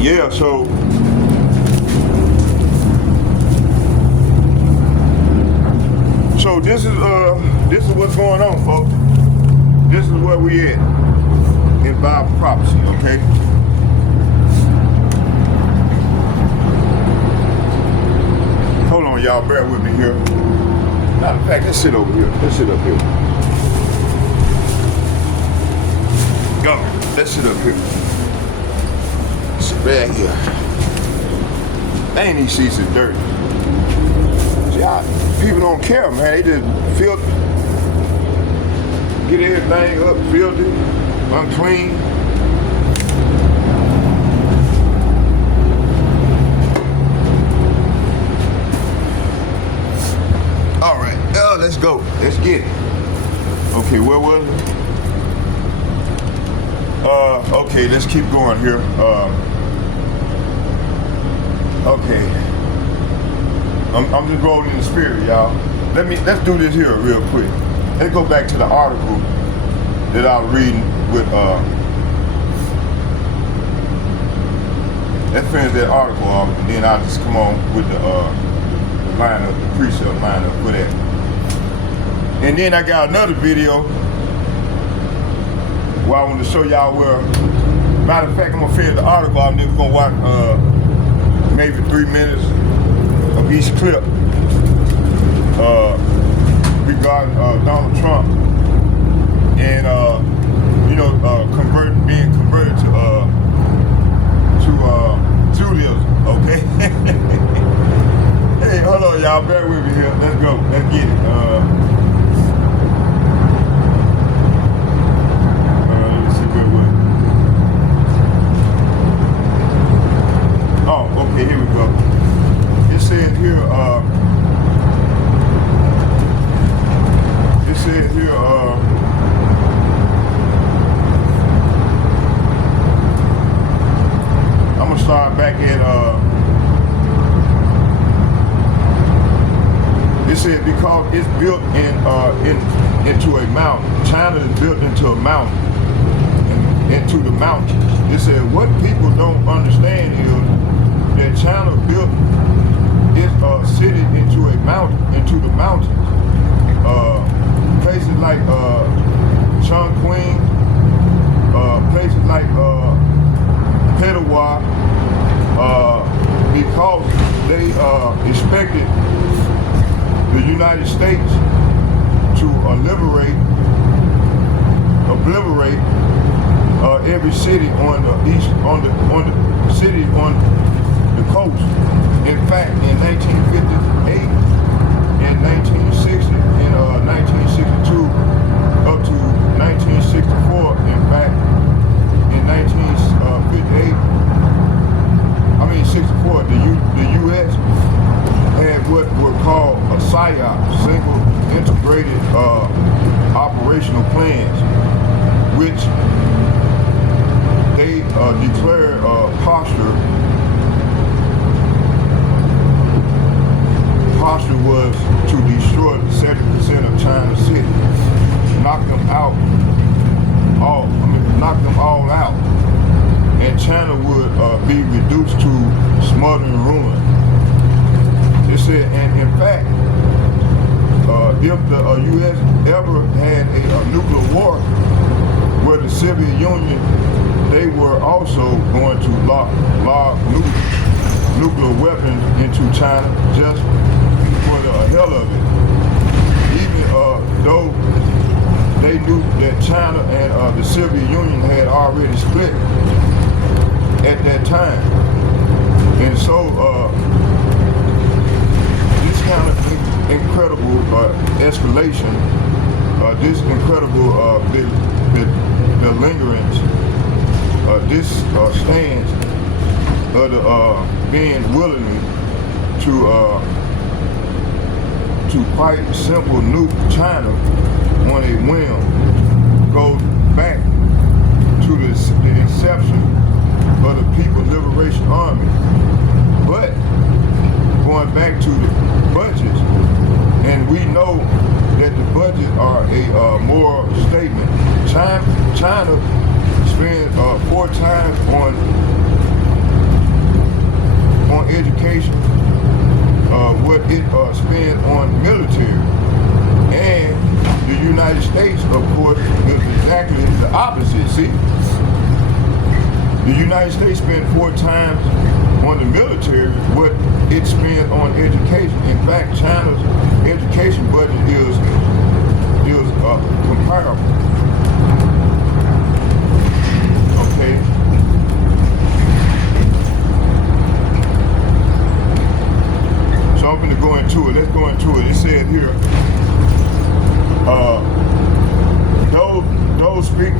Yeah, so this is what's going on, folks. This is where we at in Bible prophecy, okay? Hold on, y'all, bear with me here. Matter of fact, let's sit over here. Let's sit up here. Go. Let's sit up here. Sit back here. Dang, these seats is dirty. See, people don't care, man. They just filthy. Get everything up, filthy, unclean. All right, let's go. Let's get it. Okay, where was it? Okay, let's keep going here. Okay, I'm just rolling in the spirit, y'all. Let's do this here real quick. Let's go back to the article that I was reading with. Let's finish that article off, and then I'll just come on with the lineup, the precept lineup for that. And then I got another video where I want to show y'all where. Matter of fact, I'm gonna finish the article. I'm just gonna watch maybe 3 minutes of each clip regarding Donald Trump and being converted to Judaism. Okay. Hey, hold on, y'all. Bear with me here. Let's go. Let's get it. Let's see where we're. Oh, okay. Here we go. It says here. It says here. I'm gonna start back at. It said because it's built into a mountain. China is built into a mountain, into the mountains. It said what people don't understand is that China built its city into a mountain, into the mountains. Places like Chongqing, places like Petawa, because they expected the United States to obliterate every city on the city on the coast. In fact, in 1958, in 1960, in 1962, up to 1964, in fact, in 64, the U.S. had what were called a SIOP, Single Integrated Operational Plans, which they declared posture was to destroy 70% of China's cities, knock them all out, and China would be reduced to smothering ruin. It said, and in fact, if the U.S. ever had a nuclear war where the Soviet Union, they were also going to lock nuclear weapons into China just for the hell of it. Even though they knew that China and the Soviet Union had already split at that time. And so this kind of incredible escalation, this incredible belligerence, this stance of the being willing to fight simple nuke China on a whim goes back to the inception of the People's Liberation Army. But going back to the budgets, and we know that the budgets are a moral statement spend on military. And the United States, of course, is exactly the opposite. See, the United States spends 4 times on the military what it spends on education. In fact, China's education budget is comparable. Okay. So I'm going to go into it. Let's go into it. It said here, those speak.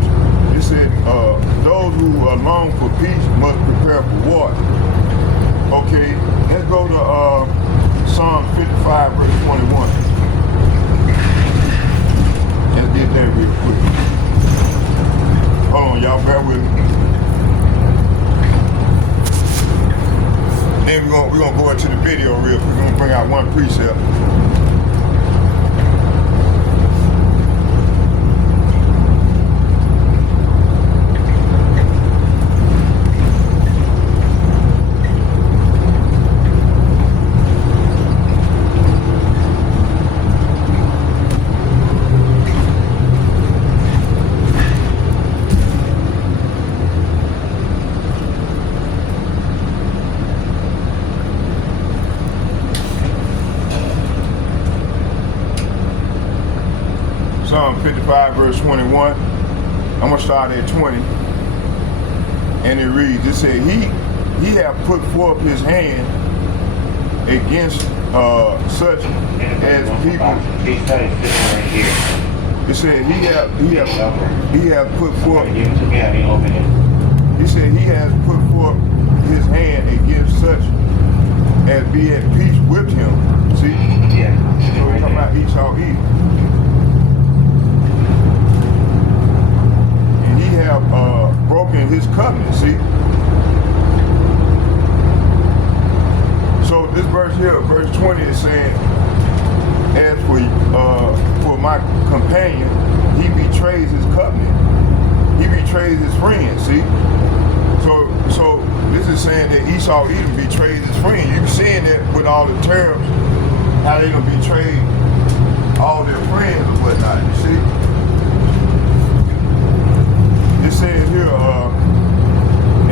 It said those who long for peace must prepare for war. Okay, let's go to Psalm 55 verse 21. Let's get that real quick. Hold on, y'all, bear with me. Then we're gonna go into the video real quick. We're gonna bring out one precept. Psalm 55 verse 21. I'm gonna start at 20. And it reads, it said, he have put forth his hand against such as people. It said he have put forth. He said he has put forth his hand against such as be at peace with him. See? So we're talking about Esau Edom. Have broken his covenant, see? So this verse here, verse 20 is saying, as for my companion, he betrays his covenant. He betrays his friend, see? So this is saying that Esau Edom betrays his friend. You're seeing that with all the terrors, how they done betrayed all their friends and whatnot, you see? It says here,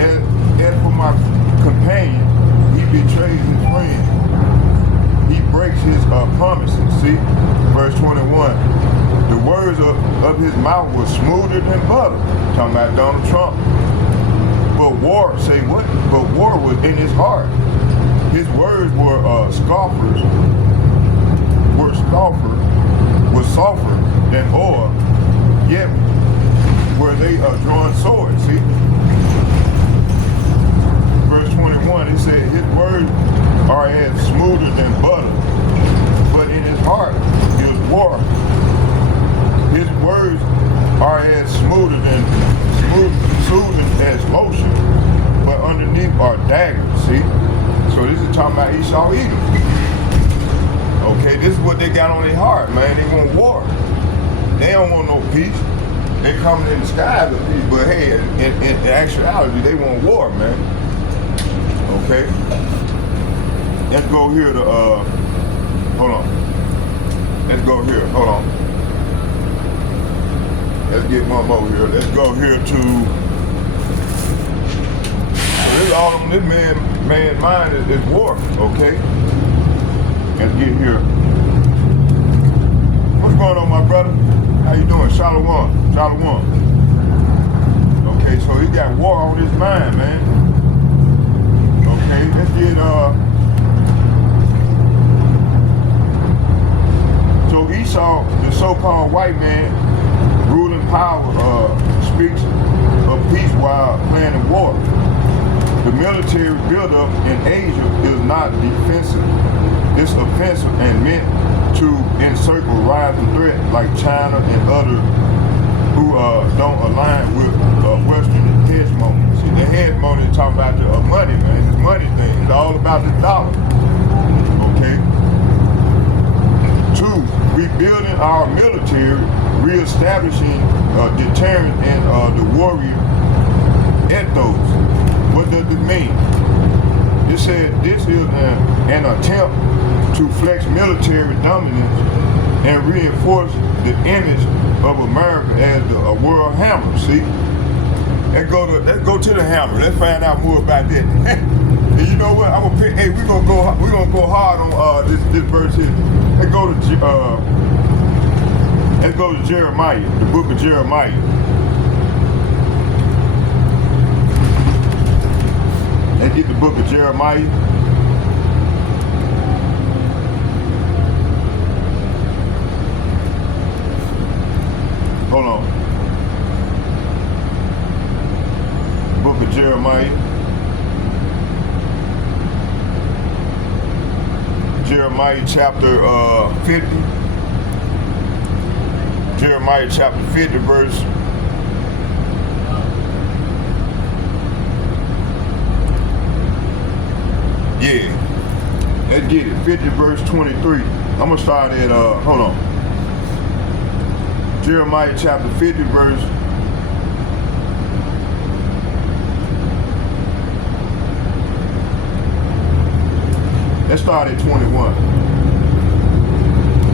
as for my companion, he betrays his friend. He breaks his promises. See, verse 21. The words of his mouth were smoother than butter. Talking about Donald Trump. But war, say what? But war was in his heart. His words were scoffers. Were softer than oil. Yet where they are drawing swords, see? Verse 21, it said, his words are as smoother than butter, but in his heart is war. His words are as smooth as lotion, but underneath are daggers, see? So this is talking about Esau Edom. Okay, this is what they got on their heart, man. They want war. They don't want no peace. They're coming in the skies with peace, but hey, in actuality, they want war, man. Okay? Let's go here to, hold on. Let's go here, hold on. Let's get one more here. Let's go here to, this all on this man's mind is war, okay? Let's get here. What's going on, my brother? How you doing? Shalom. Shalom. Okay, so he got war on his mind, man. Okay, let's get so Esau, the so-called white man, ruling power, speaks of peace while planning war. The military buildup in Asia is not defensive. It's offensive and meant to encircle rising threats like China and others who don't align with Western hegemony. See, the hegemony is talking about the money, man. It's money thing. It's all about the dollar. Okay? 2, rebuilding our military, reestablishing deterrence and the warrior ethos. What does it mean? It said this is an attempt to flex military dominance and reinforce the image of America as a world hammer. See, let's go to the hammer. Let's find out more about that. And you know what? I'm gonna pick. Hey, we're gonna go hard on this verse here. Let's go to Jeremiah, the book of Jeremiah. Let's get the book of Jeremiah. Hold on. Book of Jeremiah. Jeremiah chapter 50. Jeremiah chapter 50 verse. Yeah. Let's get it. 50 verse 23. I'm gonna start at hold on. Jeremiah chapter 50 verse. Let's start at 21.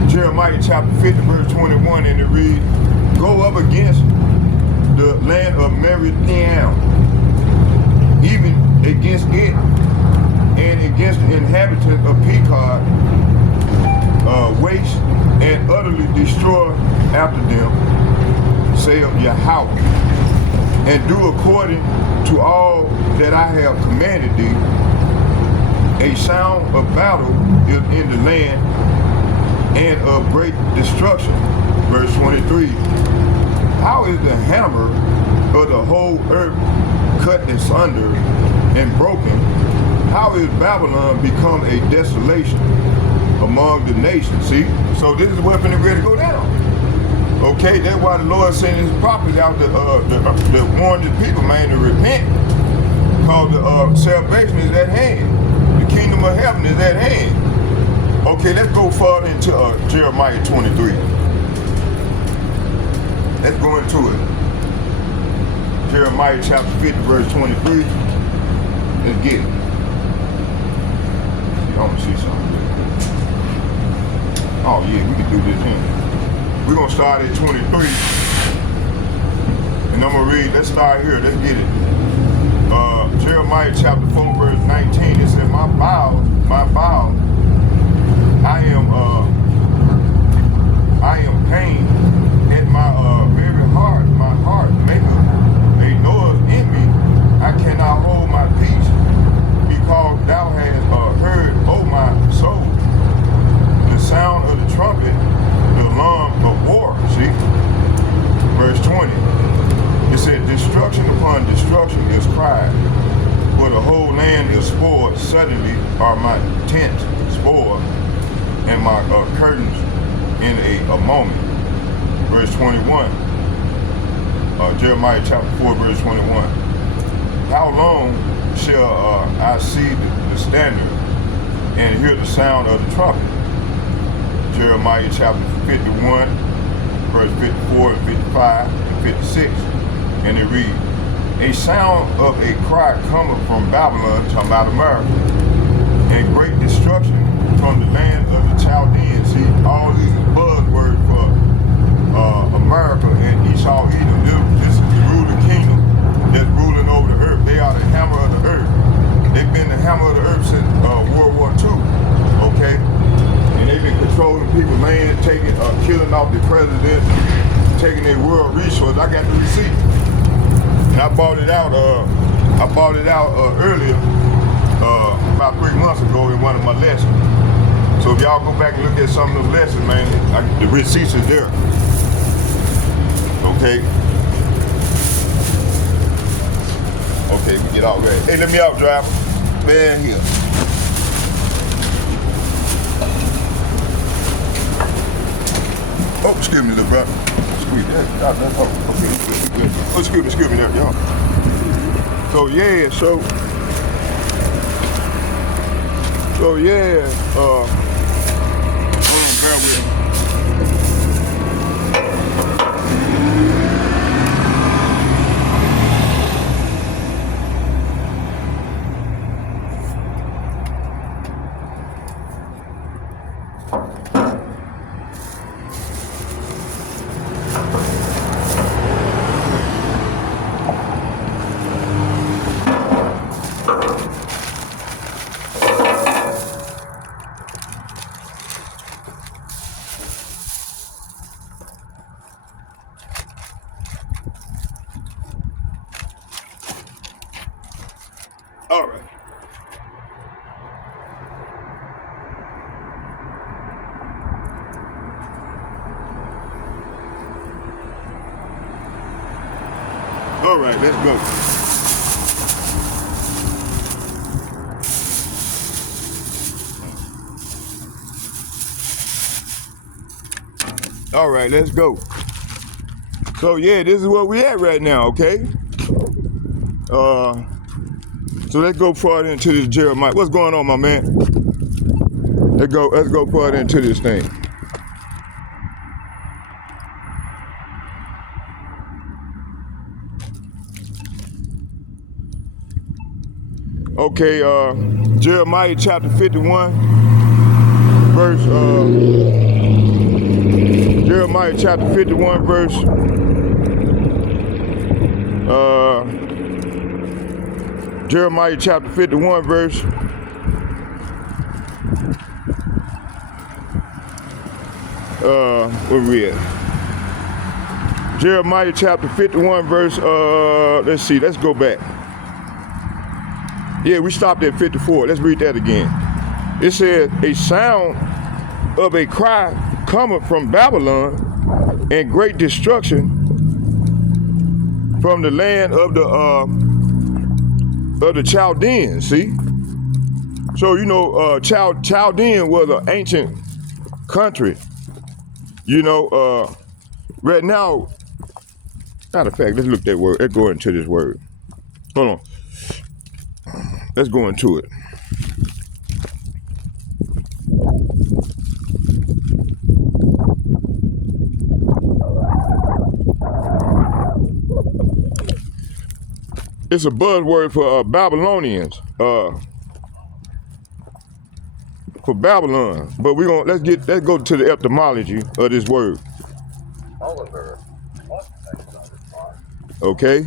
Jeremiah chapter 50 verse 21, and it reads, "Go up against the land of Merithaim, even against it, and against the inhabitants of Pekod, waste and utterly destroy after them, saith Yahweh, and do according to all that I have commanded thee. A sound of battle is in the land, and of great destruction." Verse 23, "How is the hammer of the whole earth cut asunder and broken? How is Babylon become a desolation among the nations?" See, so this is what's ready to go down. Okay, that's why the Lord sent his prophets out to warn the people, man, to repent. Because the salvation is at hand. The kingdom of heaven is at hand. Okay, let's go further into Jeremiah 23. Let's go into it. Jeremiah chapter 50, verse 23. Let's get it. I want to see something. Oh yeah, we can do this here. We're going to start at 23. And I'm going to read, let's start here, let's get it. Jeremiah chapter 4, verse 19. It says, my bowels, I am pained at my very heart. My heart maketh a noise in me. I cannot hold my peace, because thou hast heard, O my soul, the sound of the trumpet, the alarm of war. See? Verse 20. It said, destruction upon destruction is cried, for the whole land is spoiled. Suddenly are my tents spoiled, and my curtains in a moment. Verse 21. Jeremiah chapter 4, verse 21. How long shall I see the standard and hear the sound of the trumpet? Jeremiah chapter 51, verse 54 and 55 and 56. And it reads, a sound of a cry cometh from Babylon, talking about America, and great destruction from the land of the Chaldeans. See, all these buzzwords for America and Esau Edom. This is the ruling kingdom that's ruling over the earth. They are the hammer of the earth. They've been the hammer of the earth since World War II. Okay? And they've been controlling people, man, killing off the president, taking their world resources. I got the receipt. And I bought it out earlier, about 3 months ago in one of my lessons. So if y'all go back and look at some of the lessons, man, the receipts is there. Okay. Okay, we get all ready. Hey, let me out, driver. Man, here. Oh, excuse me, little brother. Squeeze that. Oh, okay. Oh, excuse me there, y'all. So yeah, bear with me. right, let's go. All right, let's go. So yeah, this is where we at right now, okay? So let's go further into this Jeremiah. What's going on, my man? Let's go further into this thing. Okay, Jeremiah chapter 51, verse, Jeremiah chapter 51, verse, Jeremiah chapter 51, verse, where we at? Jeremiah chapter 51, verse, let's see, let's go back. Yeah, we stopped at 54. Let's read that again. It says, a sound of a cry cometh from Babylon, and great destruction from the land of the Chaldeans. See? So, you know, Chaldean was an ancient country. You know, right now, matter of fact, let's look at that word. Let's go into this word. Hold on. Let's go into it. It's a buzzword for Babylonians, for Babylon. But let's go to the etymology of this word. Oliver, what next on his mind? Okay.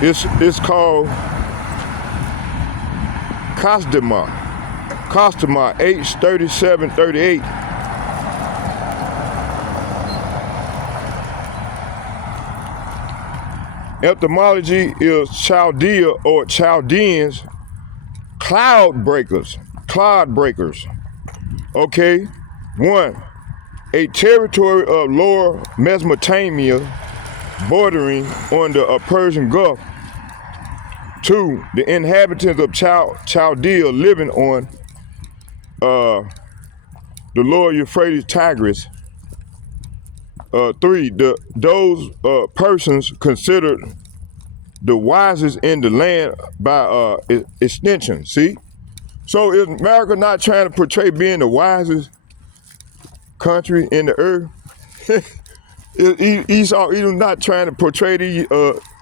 It's called Costema, H3738. Etymology is Chaldea or Chaldeans, cloud breakers. Okay, 1, a territory of Lower Mesopotamia bordering on the Persian Gulf. 2, the inhabitants of Chaldea living on the lower Euphrates Tigris. 3, those persons considered the wisest in the land by extension. See? So is America not trying to portray being the wisest country in the earth? Esau Edom not trying to portray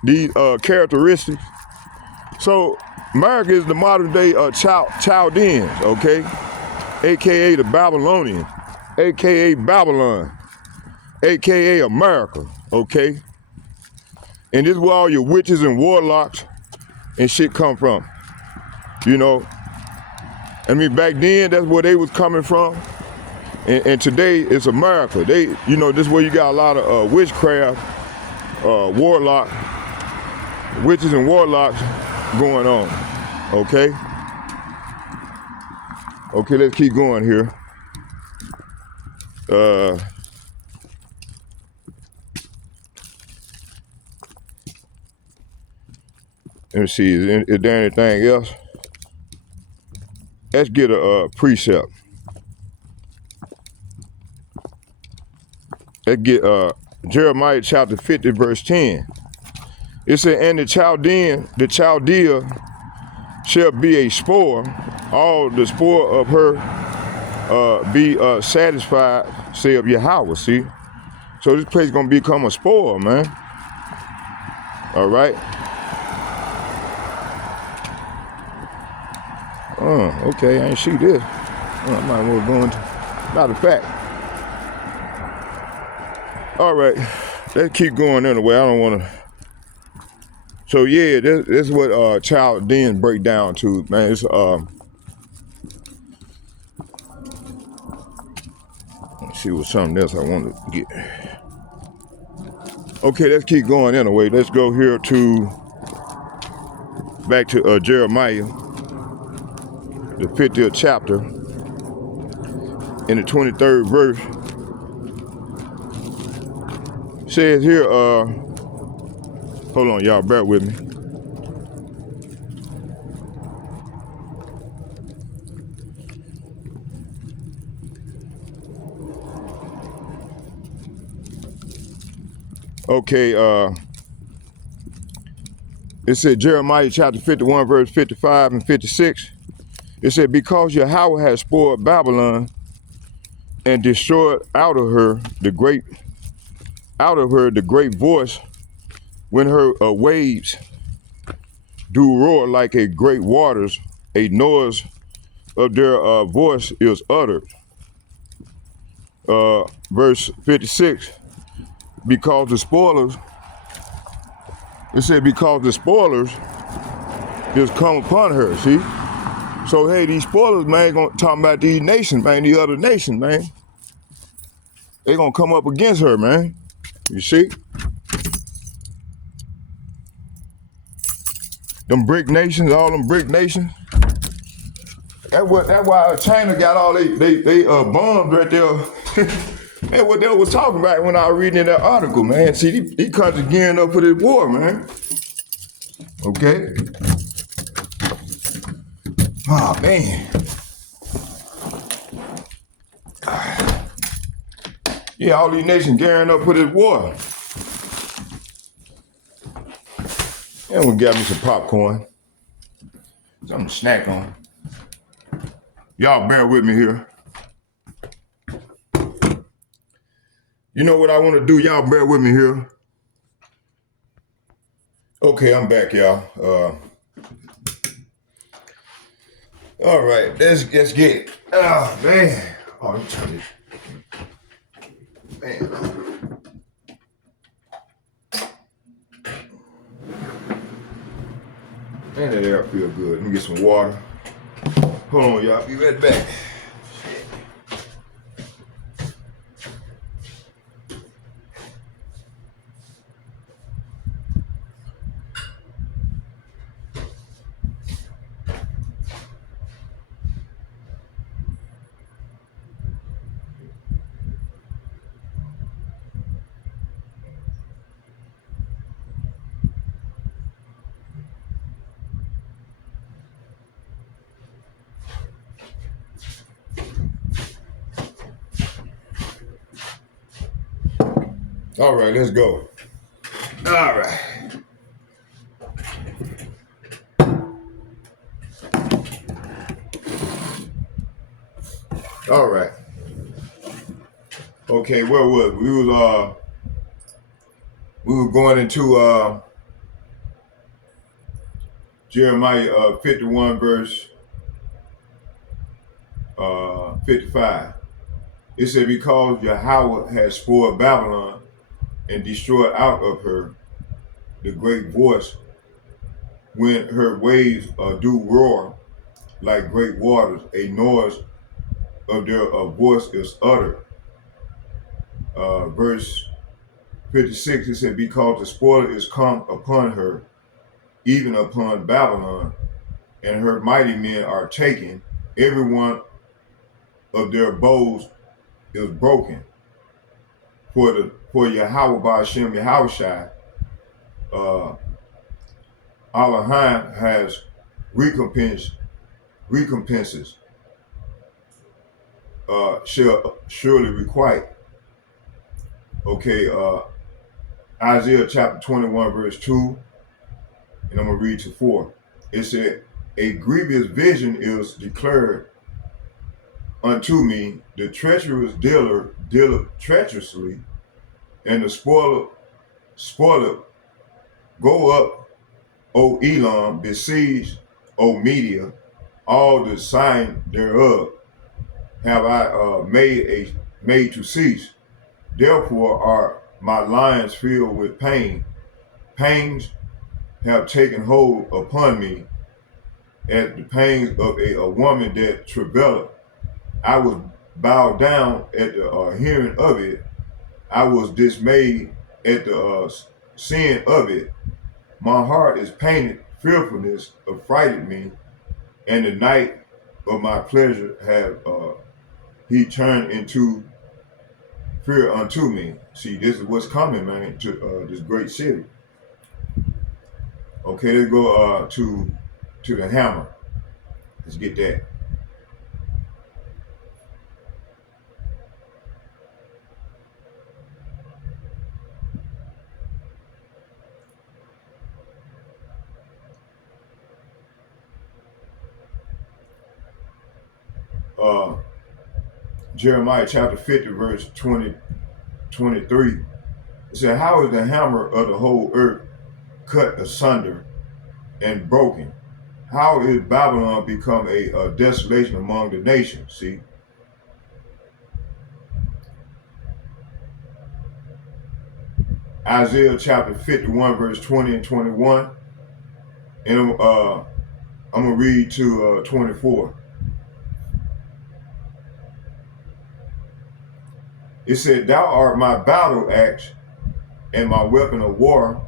these characteristics. So America is the modern day Chaldeans, okay? AKA the Babylonians, AKA Babylon, AKA America, okay? And this is where all your witches and warlocks and shit come from, you know? I mean, back then, that's where they was coming from. And today, it's America. This is where you got a lot of witchcraft, warlock, witches and warlocks going on, okay? Okay, let's keep going here. Let me see, is there anything else? Let's get a precept. Let's get Jeremiah chapter 50, verse 10. It said, and the Chaldea shall be a spoil, all the spoil of her be satisfied, say of Yahweh, see? So this place is gonna become a spoil, man. All right? Okay, I ain't see this. I might as well go into, matter of fact. All right, let's keep going anyway. I don't wanna. So yeah, this is what Chaldeans break down to, man. It's let's see what something else I want to get. Okay, let's keep going anyway. Let's go here to back to Jeremiah, the 50th chapter, in the 23rd verse. Says here, hold on, y'all, bear with me. Okay, it said Jeremiah chapter 51, verse 55 and 56. It said, because Yahweh has spoiled Babylon and destroyed out of her the great voice, when her waves do roar like a great waters, a noise of their voice is uttered. Verse 56, because the spoilers, it said, because the spoilers is come upon her, see? So, hey, these spoilers, man, talking about these nations, man, these other nations, man. They gonna come up against her, man. You see? Them brick nations, all them brick nations. That's why China got all they bombs right there. Man, what they was talking about when I was reading in that article, man. See, these countries gearing up for this war, man. Okay? Oh, man. Yeah, all these nations gearing up for this war. And we got me some popcorn. Something to snack on. Y'all bear with me here. You know what I want to do? Y'all bear with me here. Okay, I'm back, y'all. All right, let's get it. Oh, man. Oh, let me turn this. Man. Man, that air feel good. Let me get some water. Hold on, y'all. Be right back. All right, let's go. All right. All right. Okay, where was we? We were going into Jeremiah 51 verse 55. It said, because Yahweh has spoiled Babylon and destroyed out of her the great voice, when her waves do roar like great waters, a noise of their voice is uttered. Verse 56, it said, because the spoiler is come upon her, even upon Babylon, and her mighty men are taken, every one of their bows is broken. For Yahweh Ba'ashem Yahushai, Elohim has recompenses shall surely requite. Okay, Isaiah chapter 21 verse 2, and I'm gonna read to 4. It said, a grievous vision is declared unto me, the treacherous dealer dealeth treacherously, and the spoiler go up, O Elam, besiege, O Media, all the sign thereof have I made to cease. Therefore are my lions filled with pain. Pains have taken hold upon me, as the pains of a woman that travaileth. I was bowed down at the hearing of it. I was dismayed at the seeing of it. My heart is pained fearfulness affrighted me, and the night of my pleasure have he turned into fear unto me. See, this is what's coming, man, to this great city. Okay, let's go to the hammer. Let's get that. Jeremiah chapter 50, verse 23. It said, how is the hammer of the whole earth cut asunder and broken? How is Babylon become a desolation among the nations? See? Isaiah chapter 51, verse 20 and 21. And I'm going to read to 24. It said, thou art my battle axe and my weapon of war,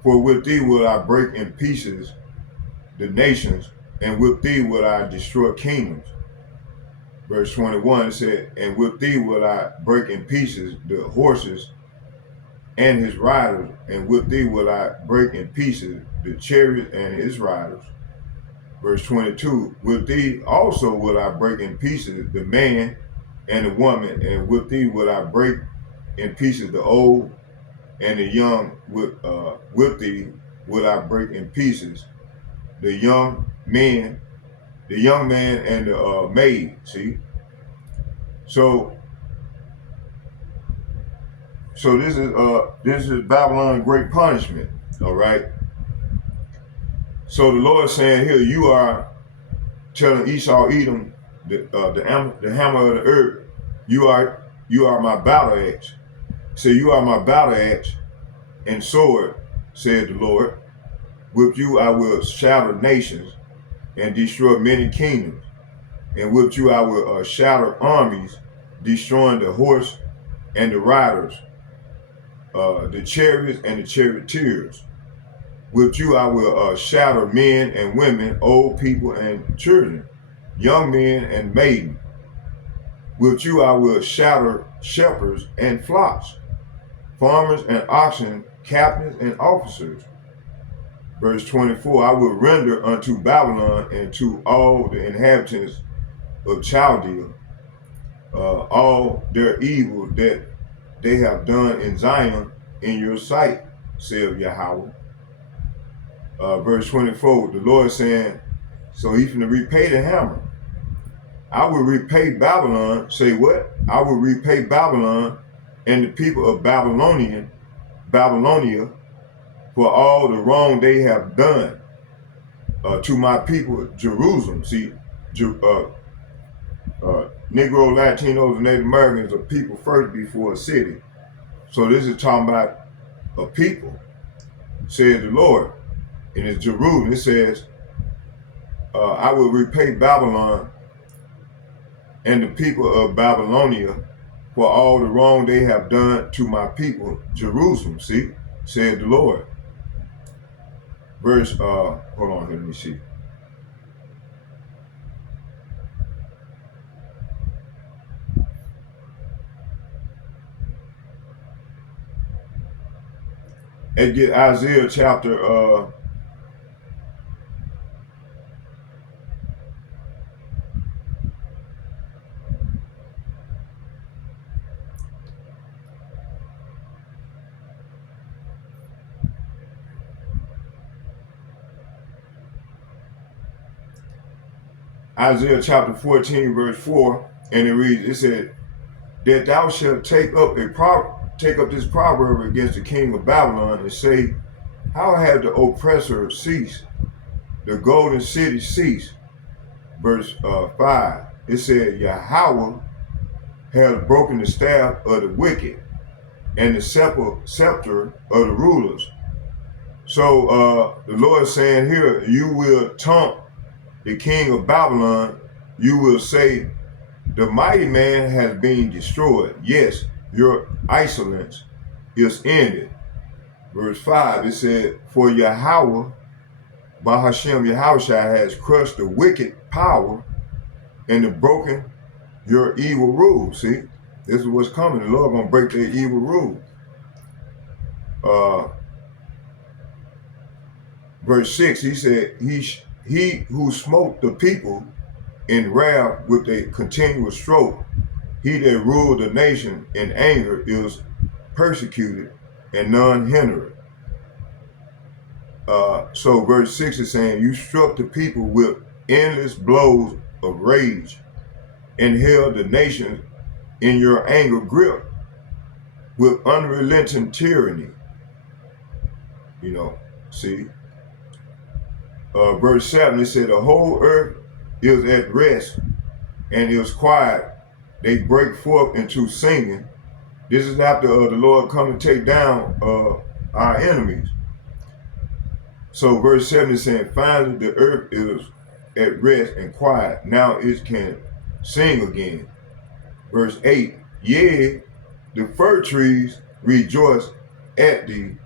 for with thee will I break in pieces the nations, and with thee will I destroy kingdoms. Verse 21, it said, and with thee will I break in pieces the horses and his riders, and with thee will I break in pieces the chariot and his riders. Verse 22, with thee also will I break in pieces the man and the woman, and with thee will I break in pieces the old and the young. With thee will I break in pieces the young man and the maid. See, so this is Babylon's great punishment. All right. So the Lord is saying here, you are telling Esau, Edom, the hammer of the earth, you are my battle axe. So you are my battle axe and sword, said the Lord. With you I will shatter nations and destroy many kingdoms. And with you I will shatter armies, destroying the horse and the riders, the chariots and the charioteers. With you I will shatter men and women, old people and children, young men and maidens. With you I will shatter shepherds and flocks, farmers and oxen, captains and officers. Verse 24, I will render unto Babylon and to all the inhabitants of Chaldea all their evil that they have done in Zion in your sight, saith Yahweh. Verse 24, the Lord is saying, so he's going to repay the hammer. I will repay Babylon. Say what? I will repay Babylon and the people of Babylonia for all the wrong they have done to my people Jerusalem. See, Negro, Latinos, and Native Americans are people first before a city. So this is talking about a people, said the Lord. And it's Jerusalem. It says, I will repay Babylon and the people of Babylonia for all the wrong they have done to my people Jerusalem. See, said the Lord. Verse, hold on here, let me see. And get Isaiah chapter Isaiah chapter 14, verse 4, and it reads, it said, that thou shalt take up this proverb against the king of Babylon and say, how have the oppressor ceased, the golden city ceased? Verse 5, it said, Yahweh has broken the staff of the wicked and the scepter of the rulers. So the Lord is saying here, you will taunt the king of Babylon. You will say, the mighty man has been destroyed. Yes, your insolence is ended. Verse 5, it said, for Yahweh Bahashem Yahushua has crushed the wicked power and have broken your evil rules. See, this is what's coming. The Lord gonna break their evil rules. Verse 6, he said, he who smote the people in wrath with a continuous stroke, he that ruled the nation in anger is persecuted and none hindered. So verse 6 is saying, you struck the people with endless blows of rage and held the nations in your anger grip with unrelenting tyranny. You know, see? Verse 7, it said, the whole earth is at rest and is quiet. They break forth into singing. This is after the Lord come and take down our enemies. So verse 7 is saying, finally the earth is at rest and quiet. Now it can sing again. Verse 8, yea, the fir trees rejoice at thee,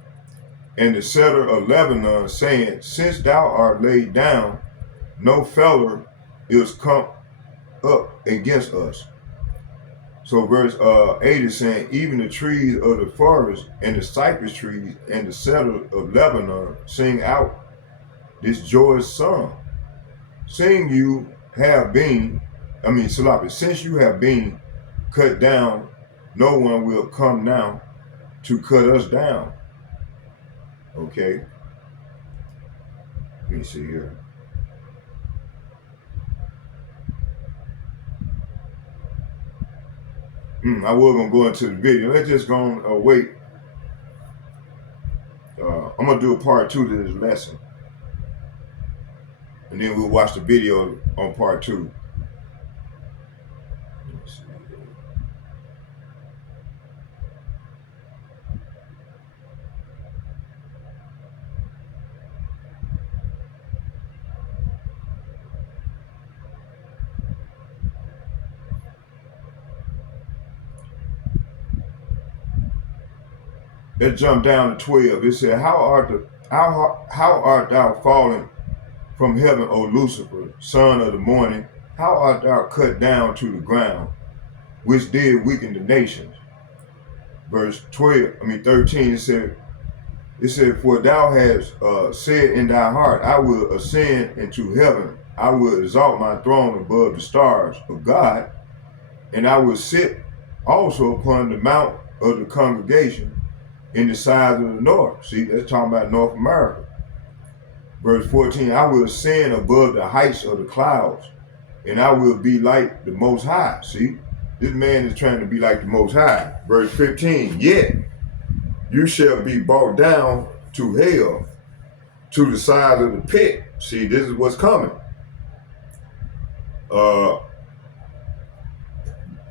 and the cedar of Lebanon, saying, since thou art laid down, no feller is come up against us. So verse 8 is saying, even the trees of the forest and the cypress trees and the cedar of Lebanon sing out this joyous song. Since you have been cut down, no one will come now to cut us down. Okay. Let me see here. I was gonna go into the video. Let's just go on wait. I'm gonna do a part 2 to this lesson, and then we'll watch the video on part 2. Let's jump down to 12. It said, how art thou fallen from heaven, O Lucifer, son of the morning? How art thou cut down to the ground, which did weaken the nations? Verse 13, it said, for thou hast said in thy heart, I will ascend into heaven. I will exalt my throne above the stars of God, and I will sit also upon the mount of the congregation in the sides of the north. See, that's talking about North America. Verse 14, I will ascend above the heights of the clouds, and I will be like the Most High. See, this man is trying to be like the Most High. Verse 15, yet you shall be brought down to hell, to the side of the pit. See, this is what's coming.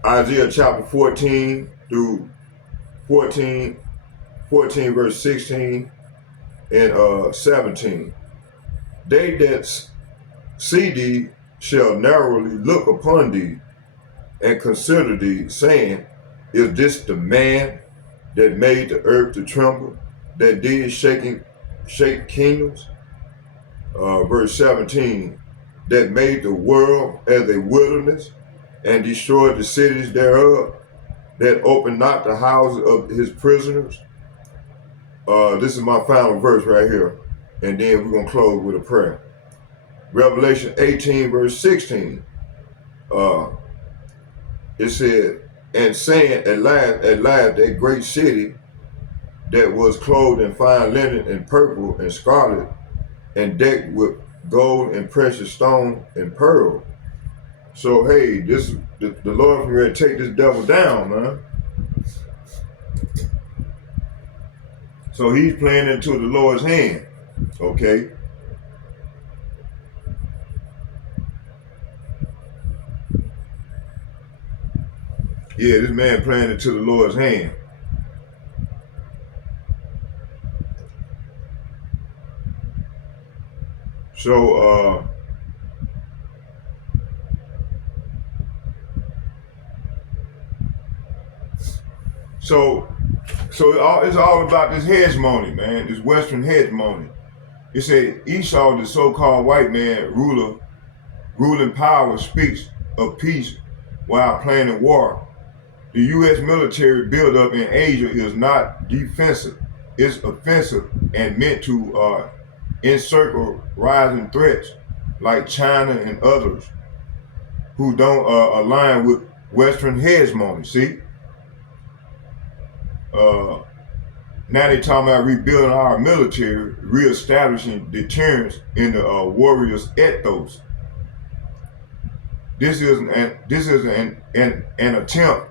Isaiah chapter 14 through 14 verse 16 and 17. They that see thee shall narrowly look upon thee and consider thee, saying, is this the man that made the earth to tremble, that did shake kingdoms? Verse 17, that made the world as a wilderness and destroyed the cities thereof, that opened not the houses of his prisoners. This is my final verse right here, and then we're going to close with a prayer. Revelation 18 verse 16. It said, and saying at last that great city that was clothed in fine linen and purple and scarlet and decked with gold and precious stone and pearl. So hey, the Lord from ready to take this devil down, man. So he's playing into the Lord's hand, okay? Yeah, this man playing into the Lord's hand. So, So it's all about this hegemony, man, this Western hegemony. It said Esau, the so-called white man ruling power, speaks of peace while planning war. The U.S. military buildup in Asia is not defensive; it's offensive and meant to encircle rising threats like China and others who don't align with Western hegemony. See, now they talking about rebuilding our military, reestablishing deterrence in the warriors' ethos. This is an attempt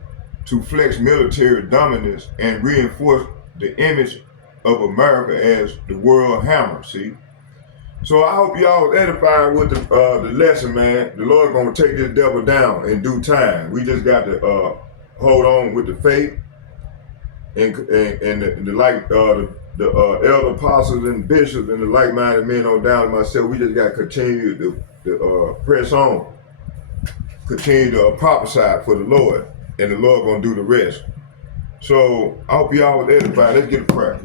to flex military dominance and reinforce the image of America as the world hammer. See, so I hope y'all was edified with the lesson, man. The Lord gonna take this devil down in due time. We just got to hold on with the faith and the elder apostles and bishops and the like-minded men on down to myself. We just got to continue to press on, continue to prophesy for the Lord, and the Lord gonna do the rest. So I hope y'all was edified. Let's get a prayer.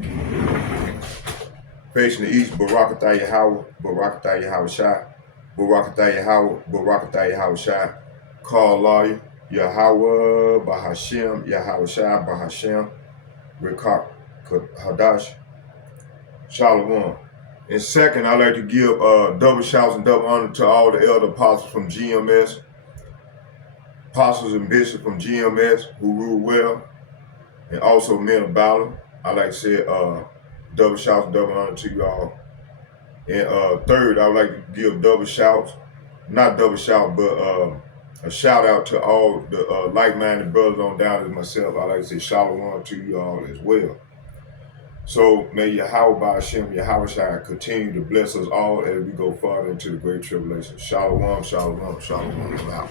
Facing the east, Barakatah Yahweh, Barakatah Yahweh Shai, Barakatah Yahweh, Barakatah Yahweh Shai, call lawyer, Yahweh, Bahashem, Yahweh Shai, Bahashem, Rekak Hadash, Shalom. And second, I'd like to give double shouts and double honor to all the elder apostles from GMS, apostles and bishops from GMS who rule well, and also men of valor. I'd like to say double shouts and double honor to you all. And third, I would like to give double shouts, not double shout, but a shout out to all the like-minded brothers on down as myself. I like to say shalom to you all as well. So may Yahweh Ba'ashem, Yahweh Shai continue to bless us all as we go farther into the great tribulation. Shalom, shalom, shalom. I'm out.